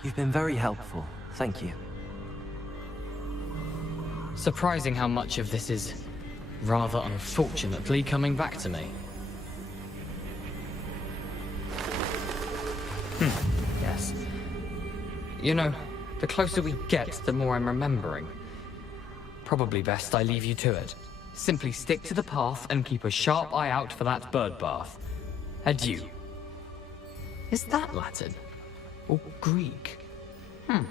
You've been very helpful. Thank you. Surprising how much of this is, rather unfortunately, coming back to me. Yes. You know, the closer we get, the more I'm remembering. Probably best I leave you to it. Simply stick to the path and keep a sharp eye out for that bird bath. Adieu. Is that Latin? Or Greek? Come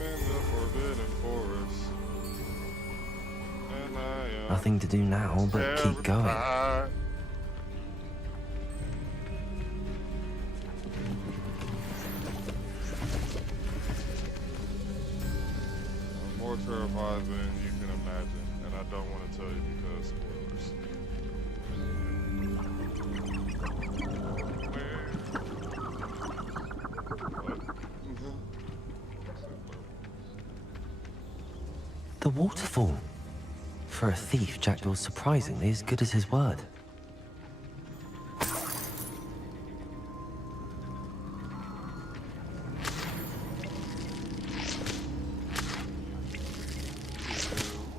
in the Forbidden Forest. And I am Nothing to do now but keep going. terrified. I'm more terrified than you can imagine, and I don't want to tell you because spoilers. The waterfall. For a thief, Jackdaw's surprisingly as good as his word.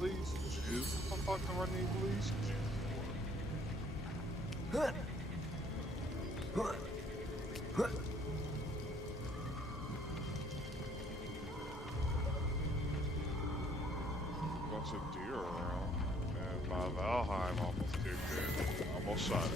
Leash juice? What the fuck do I need leash juice for? Bunch of deer around, and my Valheim almost kicked in. Almost shot it.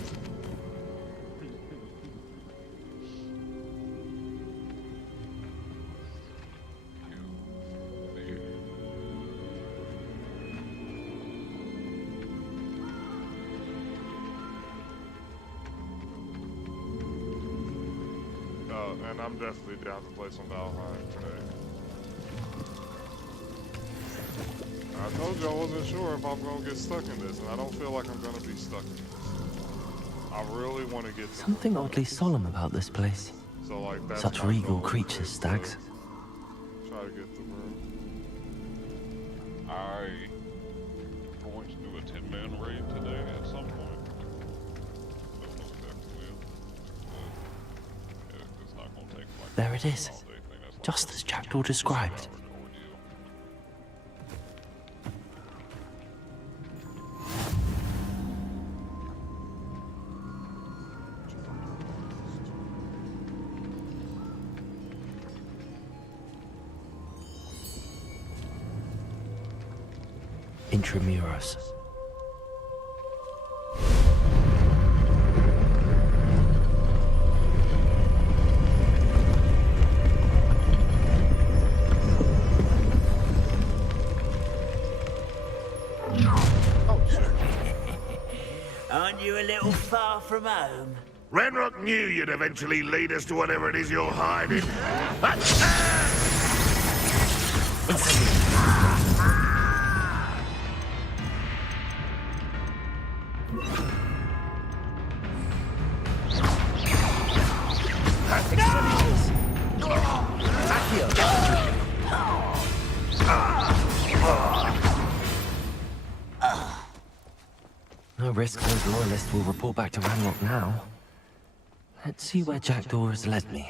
And I'm definitely down to play some Valheim today. I told you I wasn't sure if I'm gonna get stuck in this, and I don't feel like I'm gonna be stuck in this. I really want to get Something oddly solemn about this place. so like that's Such my regal goal creatures, is to Stags. Try to get the room. I'm going to do a 10-man raid today at some point. Don't know exactly when, but it's not going to take like There it is. all day thing. That's like Just as Jackdaw described. Intramuros. Aren't you a little far from home? Renrock knew you'd eventually lead us to whatever it is you're hiding. No risk those loyalists will report back to Ranrock now. Let's see where Jackdaw has led me.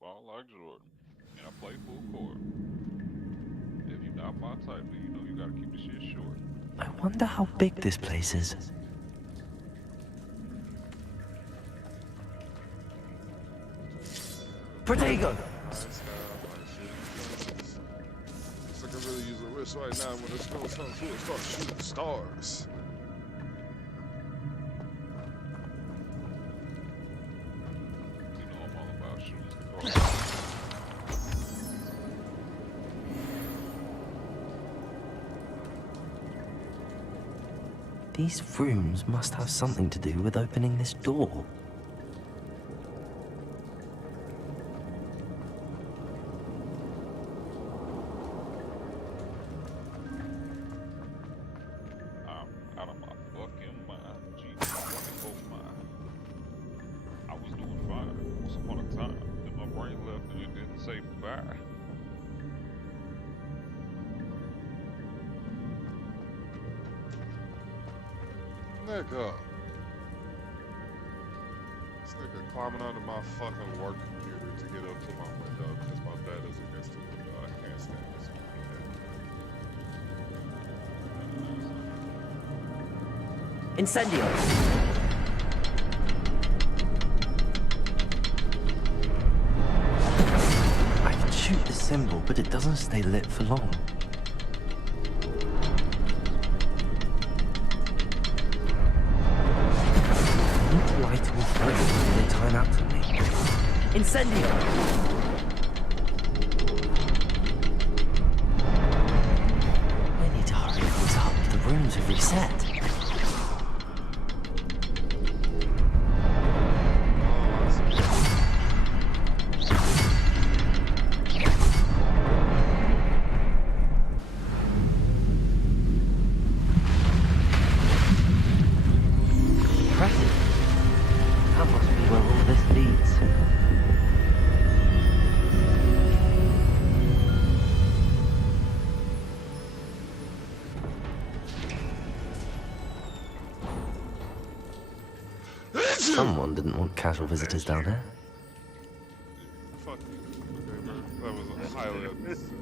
Ball like Jordan, and I play full court. If you're not my type, then you know you gotta keep the shit short. I wonder how big this place is. Protego! Looks like I really use a wrist right now when it's going something cool and start shooting stars. You know I'm all about shooting stars. These rooms must have something to do with opening this door. I'm out of my fucking mind. Jesus, fucking mind. I was doing fine once upon a time. Then my brain left and it didn't say bye. Nigga. This nigga climbing under my fucking work computer to get up to my window because my bed is against the window. I can't stand this fucking Incendio! I can shoot the symbol, but it doesn't stay lit for long. Light will throw when they time out for me. Incendio! I need to hurry things up. The rooms have reset. Impressive. That must be where all this leads. Someone didn't want casual visitors down here. fuck you. Okay, bro. That was a highly unnecessary.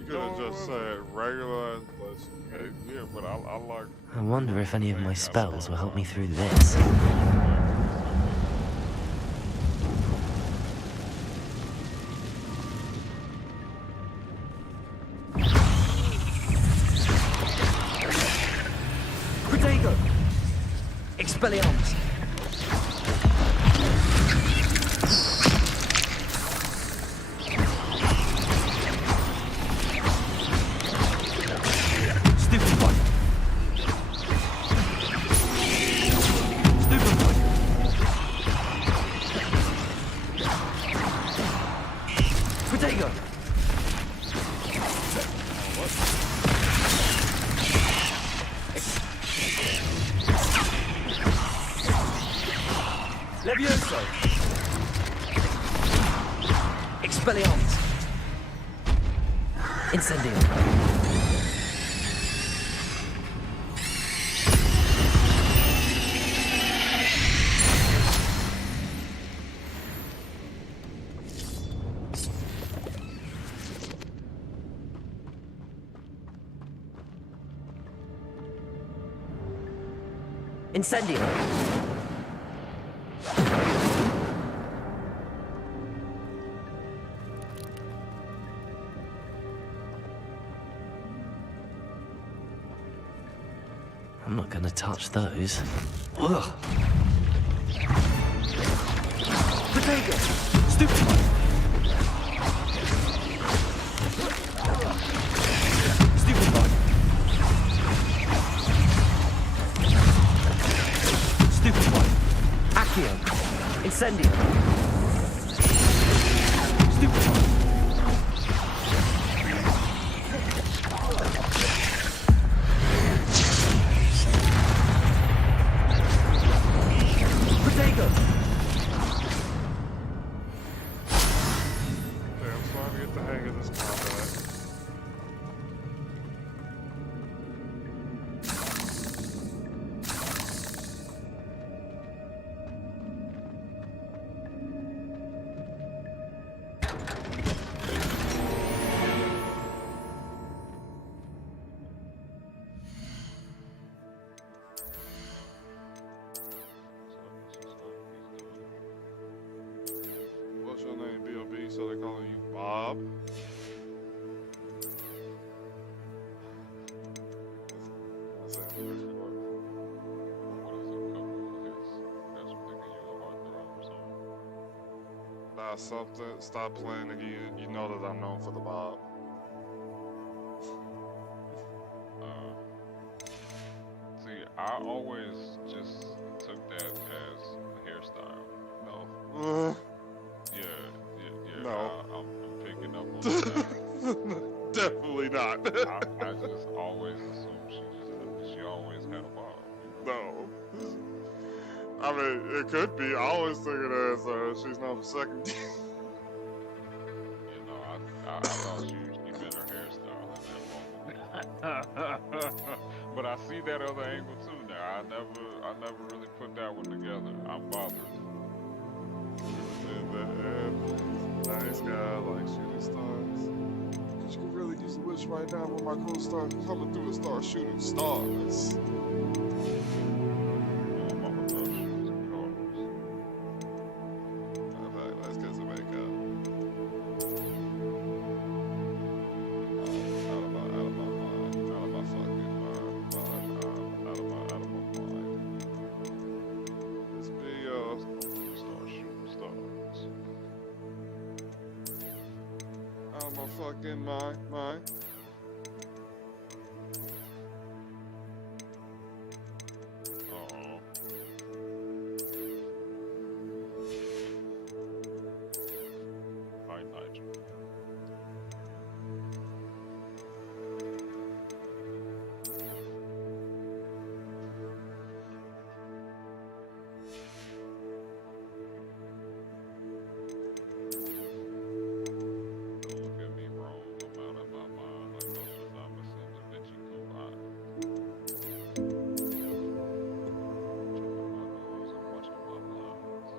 You could have just said regular ass blessing. Hey, yeah, but I like. I wonder if any of my spells will help me through this. Protego! Expelliarmus! Levioso! Expelliarmus! Incendio! Incendio! I'm not gonna touch those. Ugh. Potato! Stupid one! Stupid one! Stupid one! Accio! Incendio! Stupid one! What's your name, B.O.B.? So they calling you Bob? Nah, something. Stop playing again. You know that I'm known for the Bob. See, I always just took that as a hairstyle. No. Yeah. No. I'm picking up on that. Definitely not. I just always assumed she always had a bob. No. I mean, it could be. I always took it as she's known for second. You know, I thought she meant her hairstyle at that moment. But I see that other angle too now. I never really put that one together. I'm bothered. Nice guy, like shooting stars. Cause you can really use a wish right now when my cool star coming through and start shooting stars. Alright, let's get some makeup. Out of my mind. Out of my fucking mind. Out of my mind. This video start shooting stars. Out of my fucking mind. Hi, Nigel. Don't look at me wrong. I'm out of my mind like Nostradamus and Da Vinci combined. Checking my nose and watching my blinds.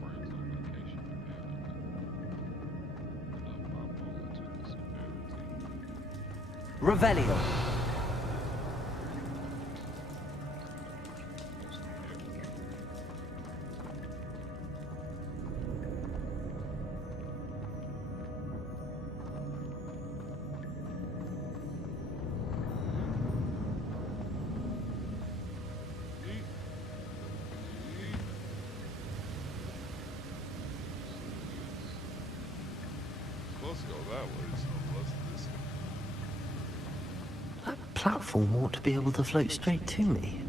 Brains on vacation again. Enough bipolar to the severity. Revelio! Let's go that way, so let's this. That platform ought to be able to float straight to me.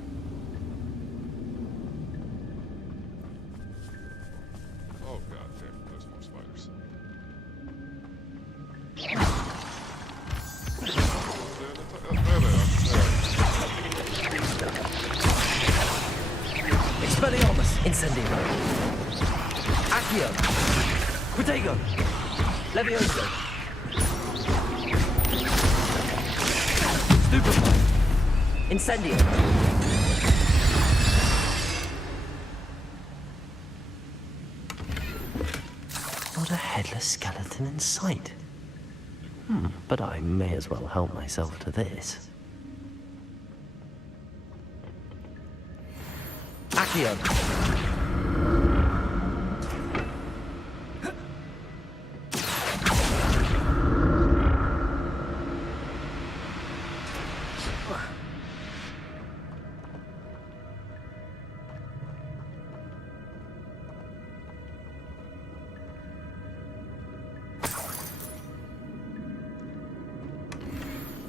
Oh god damn, there's more spiders. Incendio. Accio. Protego. Levioso. Stupefy. Incendio. Not a headless skeleton in sight. But I may as well help myself to this. Accio.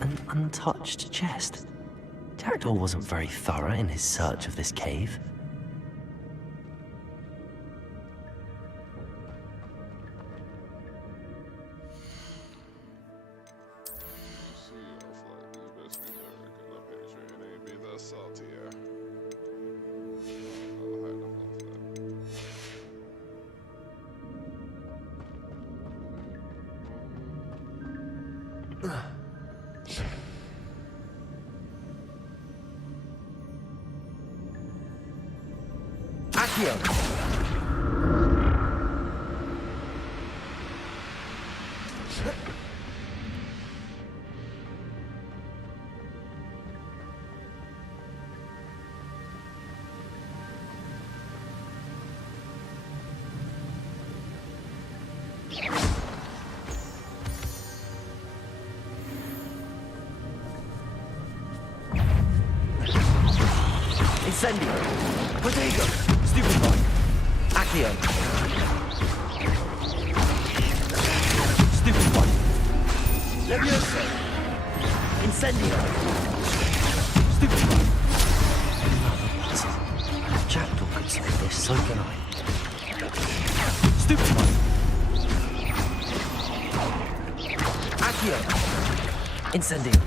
An untouched chest. Jackdaw wasn't very thorough in his search of this cave. Accio. Incendio. Protego. Stupefy. Accio. Stupefy. Levioso. Incendio. Stupefy. If Jackdaw could say this, so can I. Stupefy. Accio. Incendio.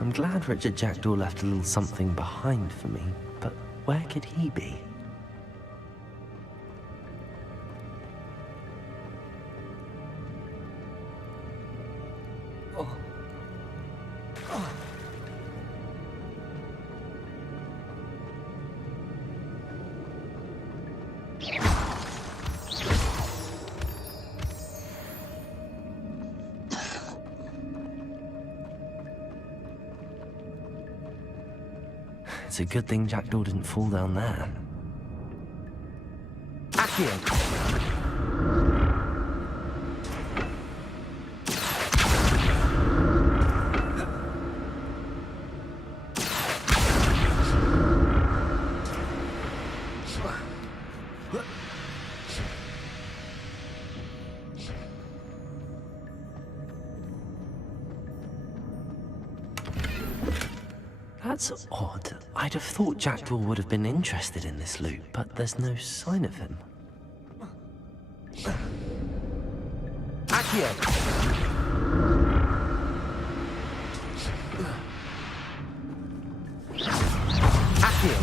I'm glad Richard Jackdaw left a little something behind for me, but where could he be? It's a good thing Jackdaw didn't fall down there. Accio! That's odd. I'd have thought Jackdaw would have been interested in this loot, but there's no sign of him. Accio! Accio!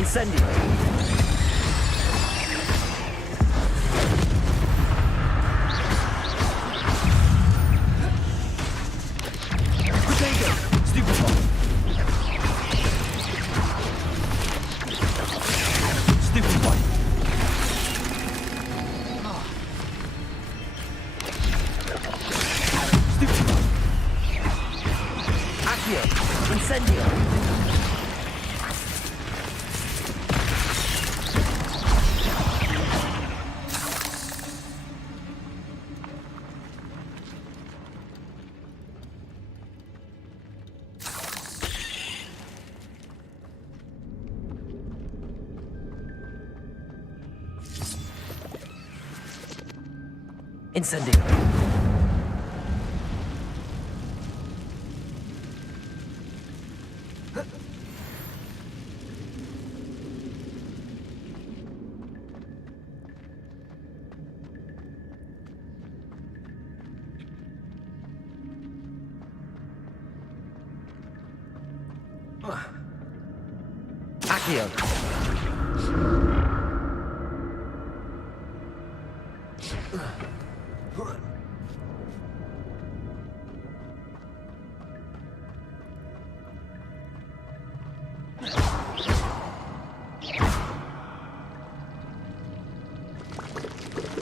Incendio! Potato! Stupefy! Stupefy! Stupefy! Accio! Incendio! Incendio. Accio.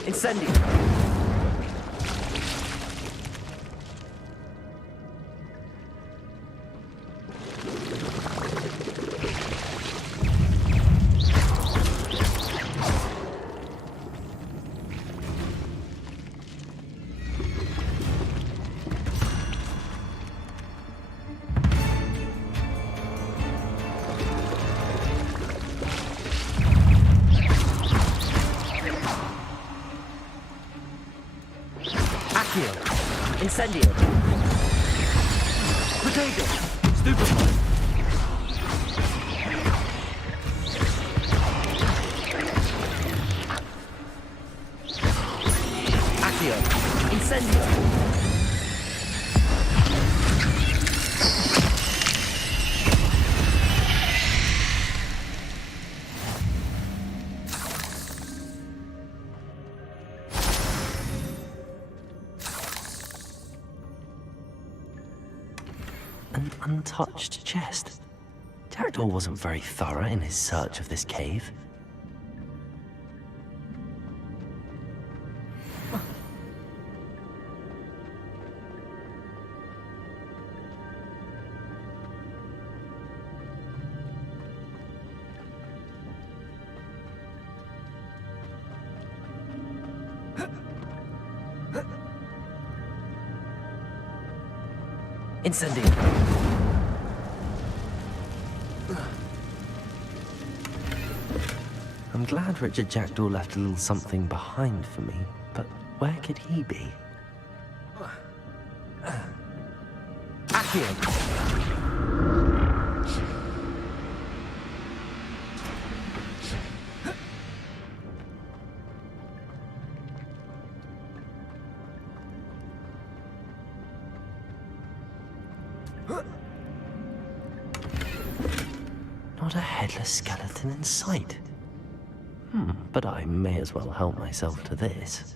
Incendio. Incendio. Potato. Stupefy. Accio. Incendio. An untouched chest. Jackdaw wasn't very thorough in his search of this cave. Incendio. I'm glad Richard Jackdaw left a little something behind for me, but where could he be? Accio! Not a headless skeleton in sight. But I may as well help myself to this.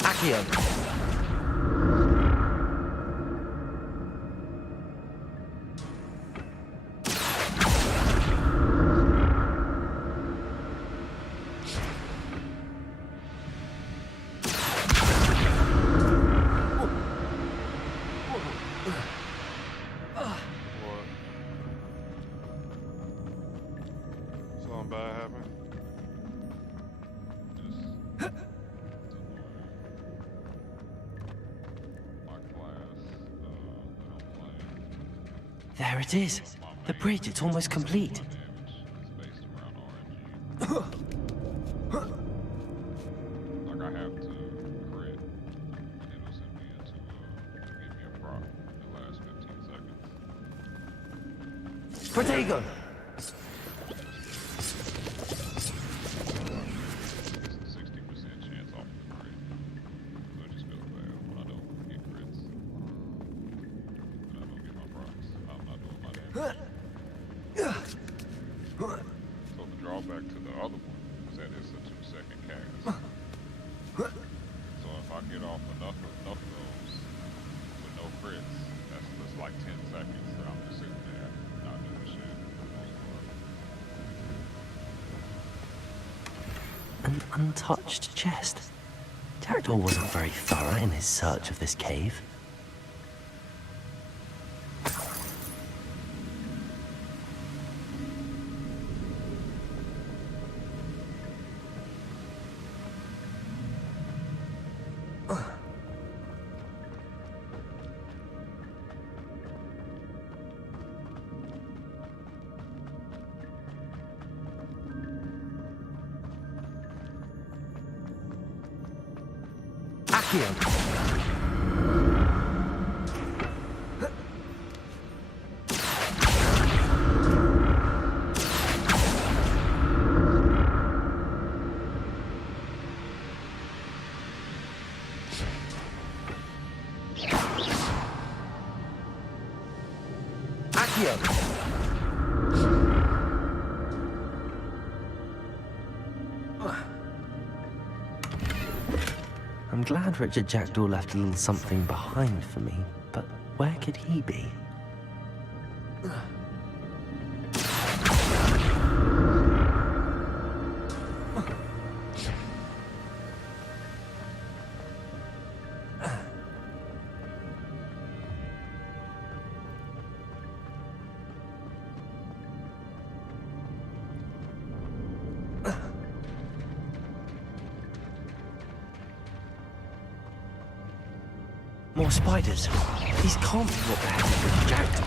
Accio. Something bad happened? There it is. The bridge, it's almost complete. Like I have to crit, and it'll send me into give me a proc in the last 15 seconds. Protego! It's a 60% chance off the crit, so it just feels bad when I don't get crits. And I don't get my procs. I'm not doing my damage. So the drawback to the other one is that it's a 2-second cast. So if I get off enough of those with no crits, that's like 10 seconds that I'm just sitting there not doing shit for the most part. An untouched chest. Jackdaw wasn't very thorough in his search of this cave. I'm glad Richard Jackdaw left a little something behind for me, but where could he be? More spiders. These can't be what they're heading for Jackdaw.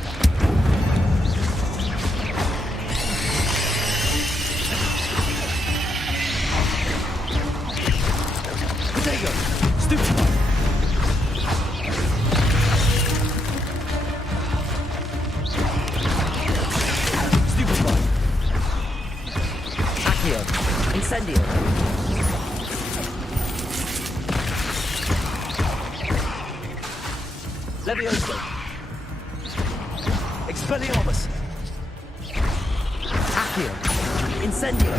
Potato! Stupefy! Stupefy! Accio! Incendio! Levioso! Expelliarmus! Accio! Incendio!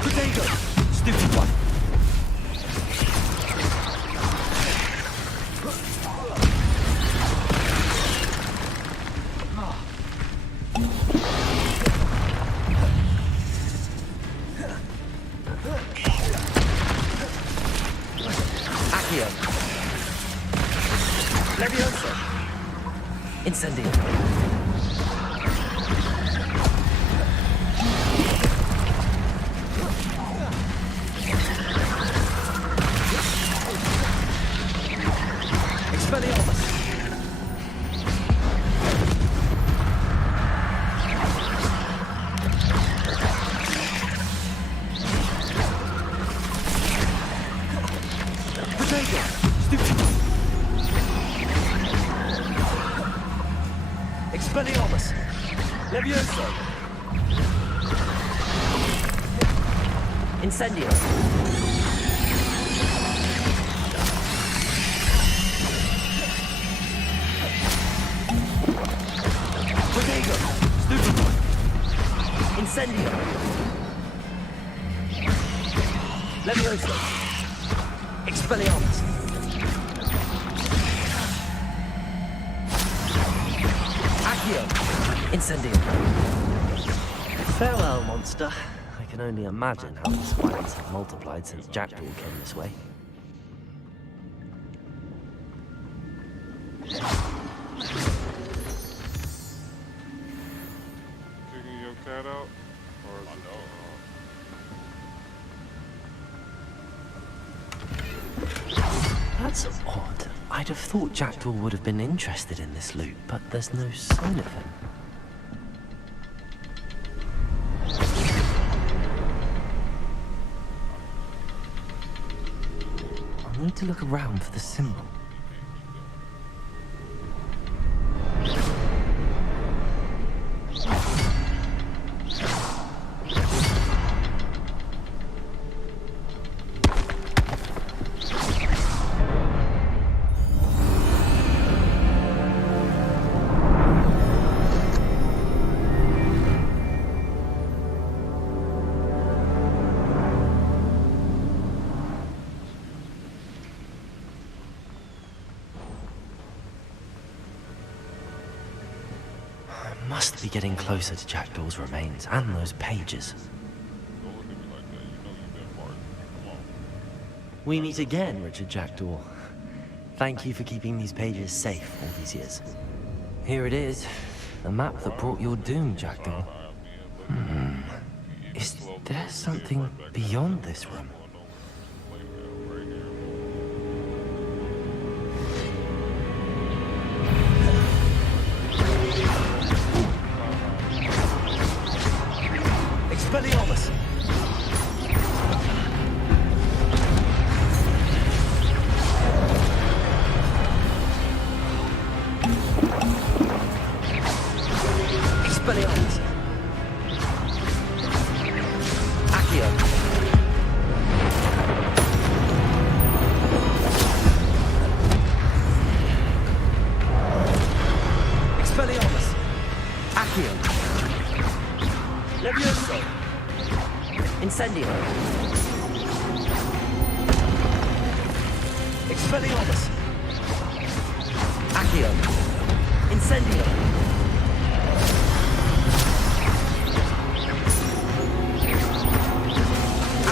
Potato! Stupid one! Accio. Levioso. Incendio. Expelliarmus. Potato. Stupid. Expelliarmus. Levioso. Incendio. Potato. Stupid. Incendio. Levioso. Expelliarmus. Accio. Incendio. Farewell, monster. I can only imagine how these spiders have multiplied since Jackdaw came this way. Kicking your cat out? Or is That's odd. I'd have thought Jackdaw would have been interested in this loot, but there's no sign of him. I'll need to look around for the symbol. Must be getting closer to Jackdaw's remains and those pages. We meet again, Richard Jackdaw. Thank you for keeping these pages safe all these years. Here it is, the map that brought your doom, Jackdaw. Is there something beyond this room? Expelliarmus. Expelliarmus. Accio. Expelliarmus. Accio. Levioso. Incendio. Expelliarmus. Accio. Incendio.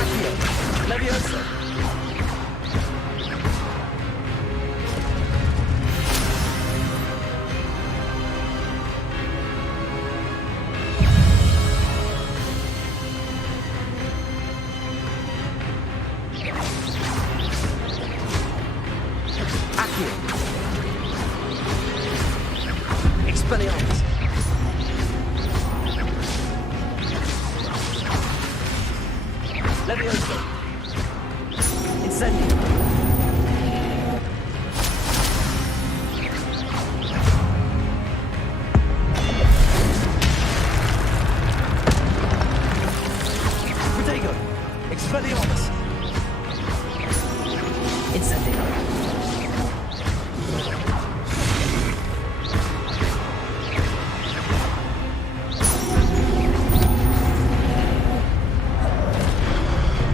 Accio. Levioso. Expelliarmus. Levioso. Incendio. Protego. Expelliarmus. Incendio.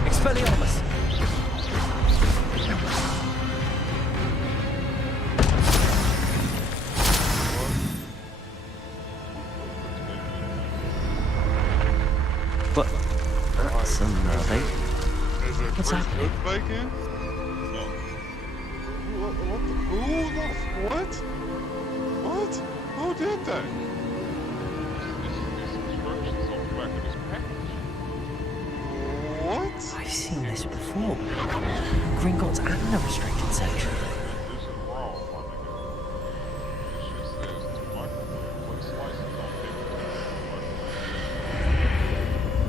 Expelliarmus. But that's some bacon. Is it What's Chris happening? Cook bacon? No. What? What? Who did that? It's instructions on the back of this package. What? I've seen this before. Gringotts and the restricted section. This is wrong, my nigga. It just says to microwave. Place slices on paper towel.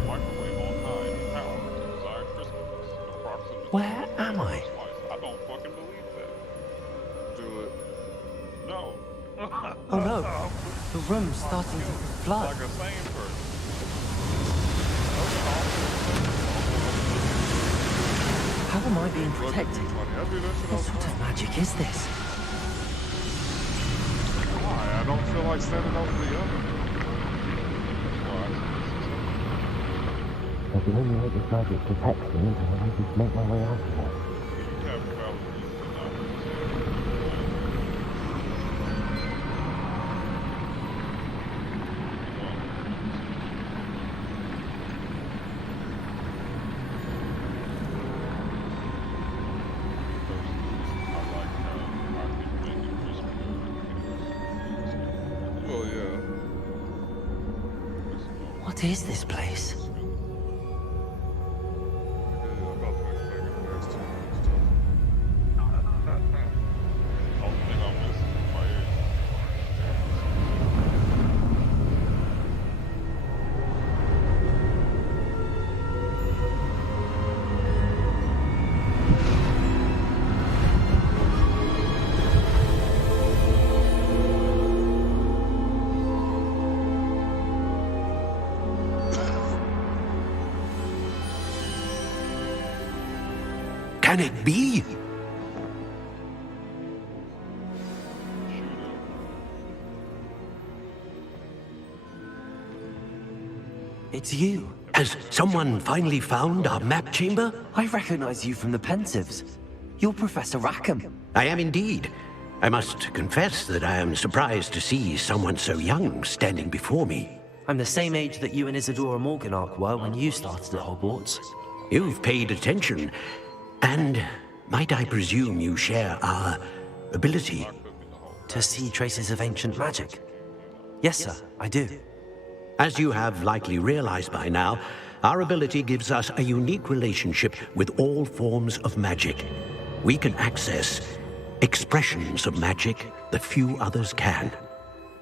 Microwave on high and power to desired crispiness. Approximately. Where am I? I don't fucking believe that. Do it. No. Oh no, the room's starting to flood. Like a sane person. How am I being protected? What sort of magic is this? Why? I don't feel like standing over the oven. But the only way this magic protects me is if I just make my way out of here. Well, yeah. What is this place? Can it be? It's you. Has someone finally found our map chamber? I recognize you from the Pensives. You're Professor Rackham. I am indeed. I must confess that I am surprised to see someone so young standing before me. I'm the same age that you and Isadora Morganach were when you started at Hogwarts. You've paid attention. And might I presume you share our ability? To see traces of ancient magic? Yes, sir, I do. As you have likely realized by now, our ability gives us a unique relationship with all forms of magic. We can access expressions of magic that few others can.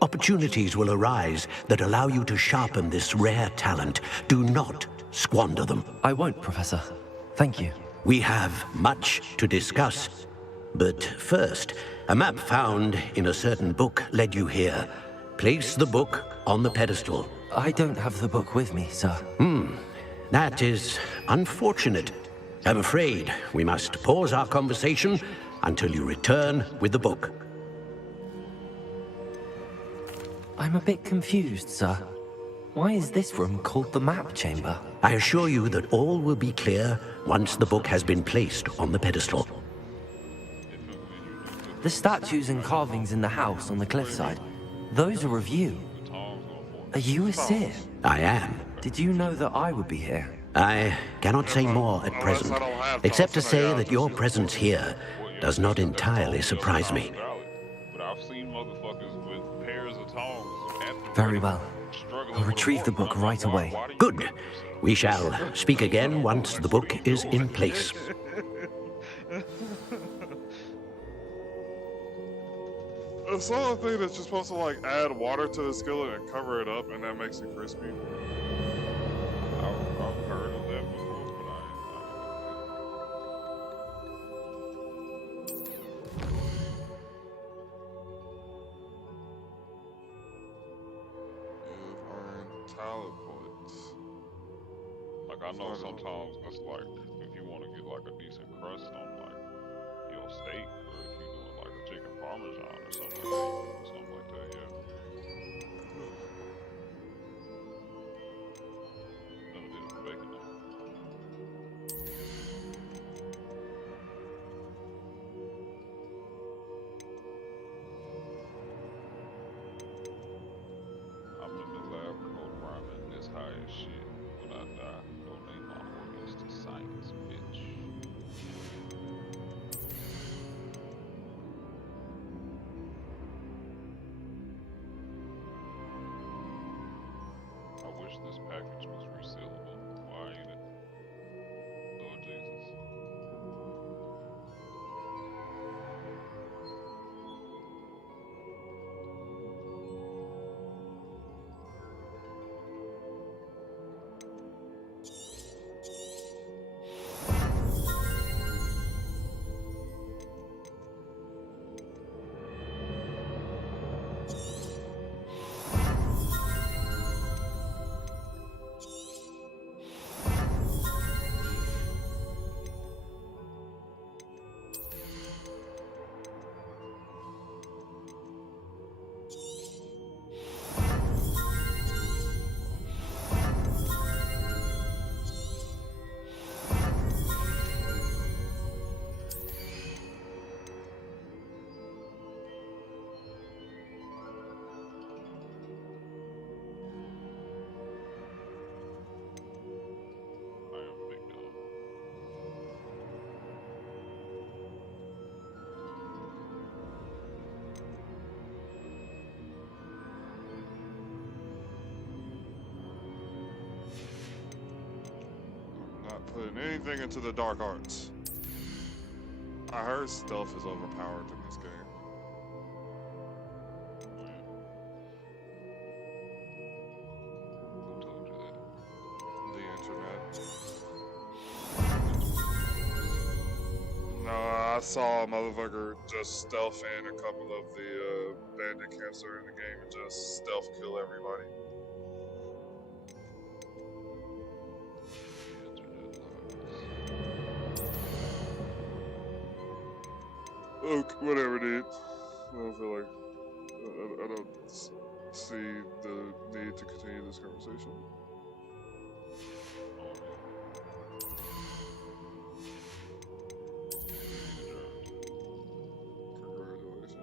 Opportunities will arise that allow you to sharpen this rare talent. Do not squander them. I won't, Professor. Thank you. We have much to discuss. But first, a map found in a certain book led you here. Place the book on the pedestal. I don't have the book with me, sir. That is unfortunate. I'm afraid we must pause our conversation until you return with the book. I'm a bit confused, sir. Why is this room called the map chamber? I assure you that all will be clear once the book has been placed on the pedestal. The statues and carvings in the house on the cliffside, those are of you. Are you a seer? I am. Did you know that I would be here? I cannot say more at present, except to say that your presence here does not entirely surprise me. But I've seen motherfuckers with pairs of tongs. Very well. I'll retrieve the book right away. Good. We shall speak again once the book is in place. I saw a thing that's just supposed to like add water to the skillet and cover it up, and that makes it crispy. I've heard of that before, but Talent points. like I know sometimes that's like if you want to get like a decent crust on like your steak, or if you're doing like a chicken parmesan or something like that, yeah. Never did it for bacon though. I'm in the lab coat rhyming this high as shit. When I die, donate my organs to science, bitch. I wish this package was resealable. Why ain't it? Lord Jesus. Not putting anything into the dark arts. I heard stealth is overpowered in this game. Who told you that? The internet. No, I saw a motherfucker just stealth in a couple of the bandit camps in the game and just stealth kill everybody. Okay, whatever, dude. I don't feel like I don't see the need to continue this conversation. Congratulations.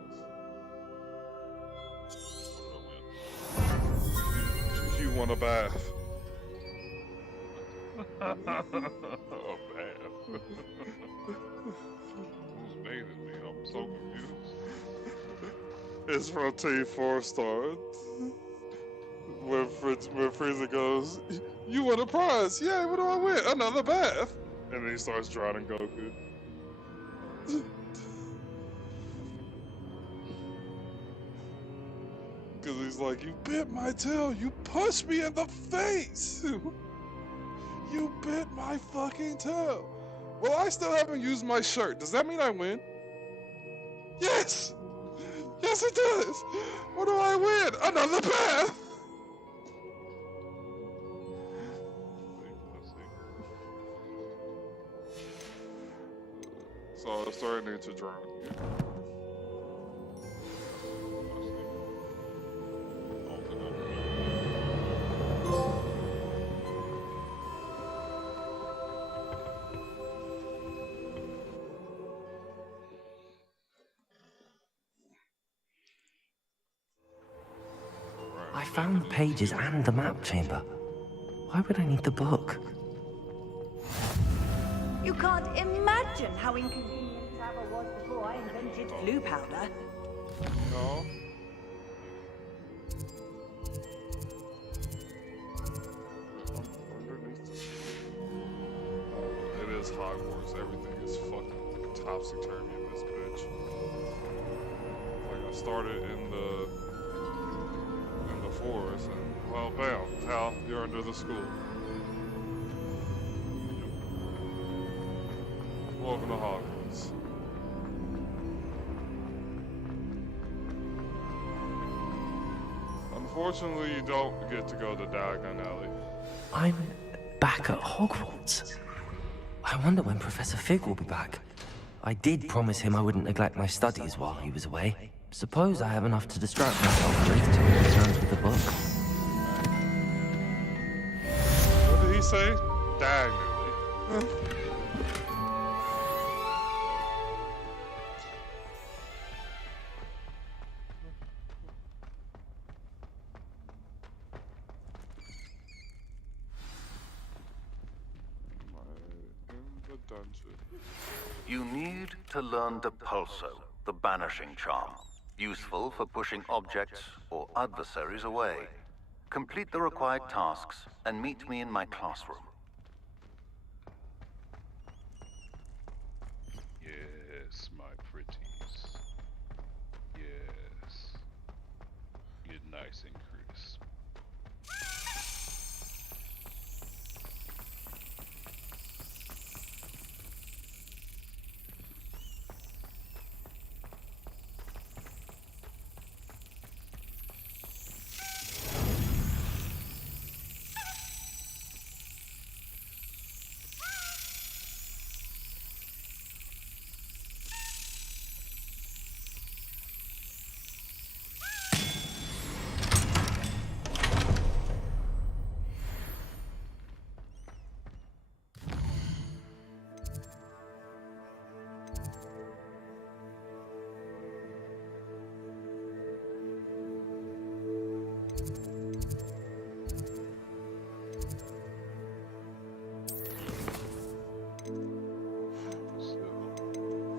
You won a bath. A bath. Who's bathing me? I'm so confused. It's from Team 4-Star. When Frieza goes, "You won a prize! Yeah, what do I win? Another bath!" And then he starts drowning Goku. Because he's like, "You bit my tail! You punched me in the face! You bit my fucking tail!" Well, I still haven't used my shirt. Does that mean I win? Yes! Yes, it does! What do I win? Another bath! So I'm starting to drown. I found the pages and the map chamber. Why would I need the book? You can't imagine how inconvenient travel was before I invented blue powder. No. It is Hogwarts. Everything is fucking topsy-turvy in this bitch. Like, I started in the forest, and well, bam, pal, you're under the school. Welcome to Hogwarts. Unfortunately, you don't get to go to Diagon Alley. I'm back at Hogwarts. I wonder when Professor Fig will be back. I did promise him I wouldn't neglect my studies while he was away. Suppose I have enough to distract myself with to make concerned with the book. What did he say? Diagonally. In the dungeon. You need to learn the Pulso, the banishing charm, useful for pushing objects or adversaries away. Complete the required tasks and meet me in my classroom. Yes, my pretties. Yes. You're nice and crisp.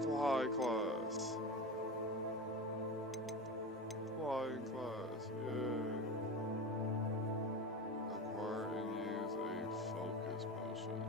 Fly class. Flying class, yay. Acquire and use a focus potion.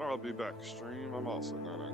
I'll be back stream. I'm also gonna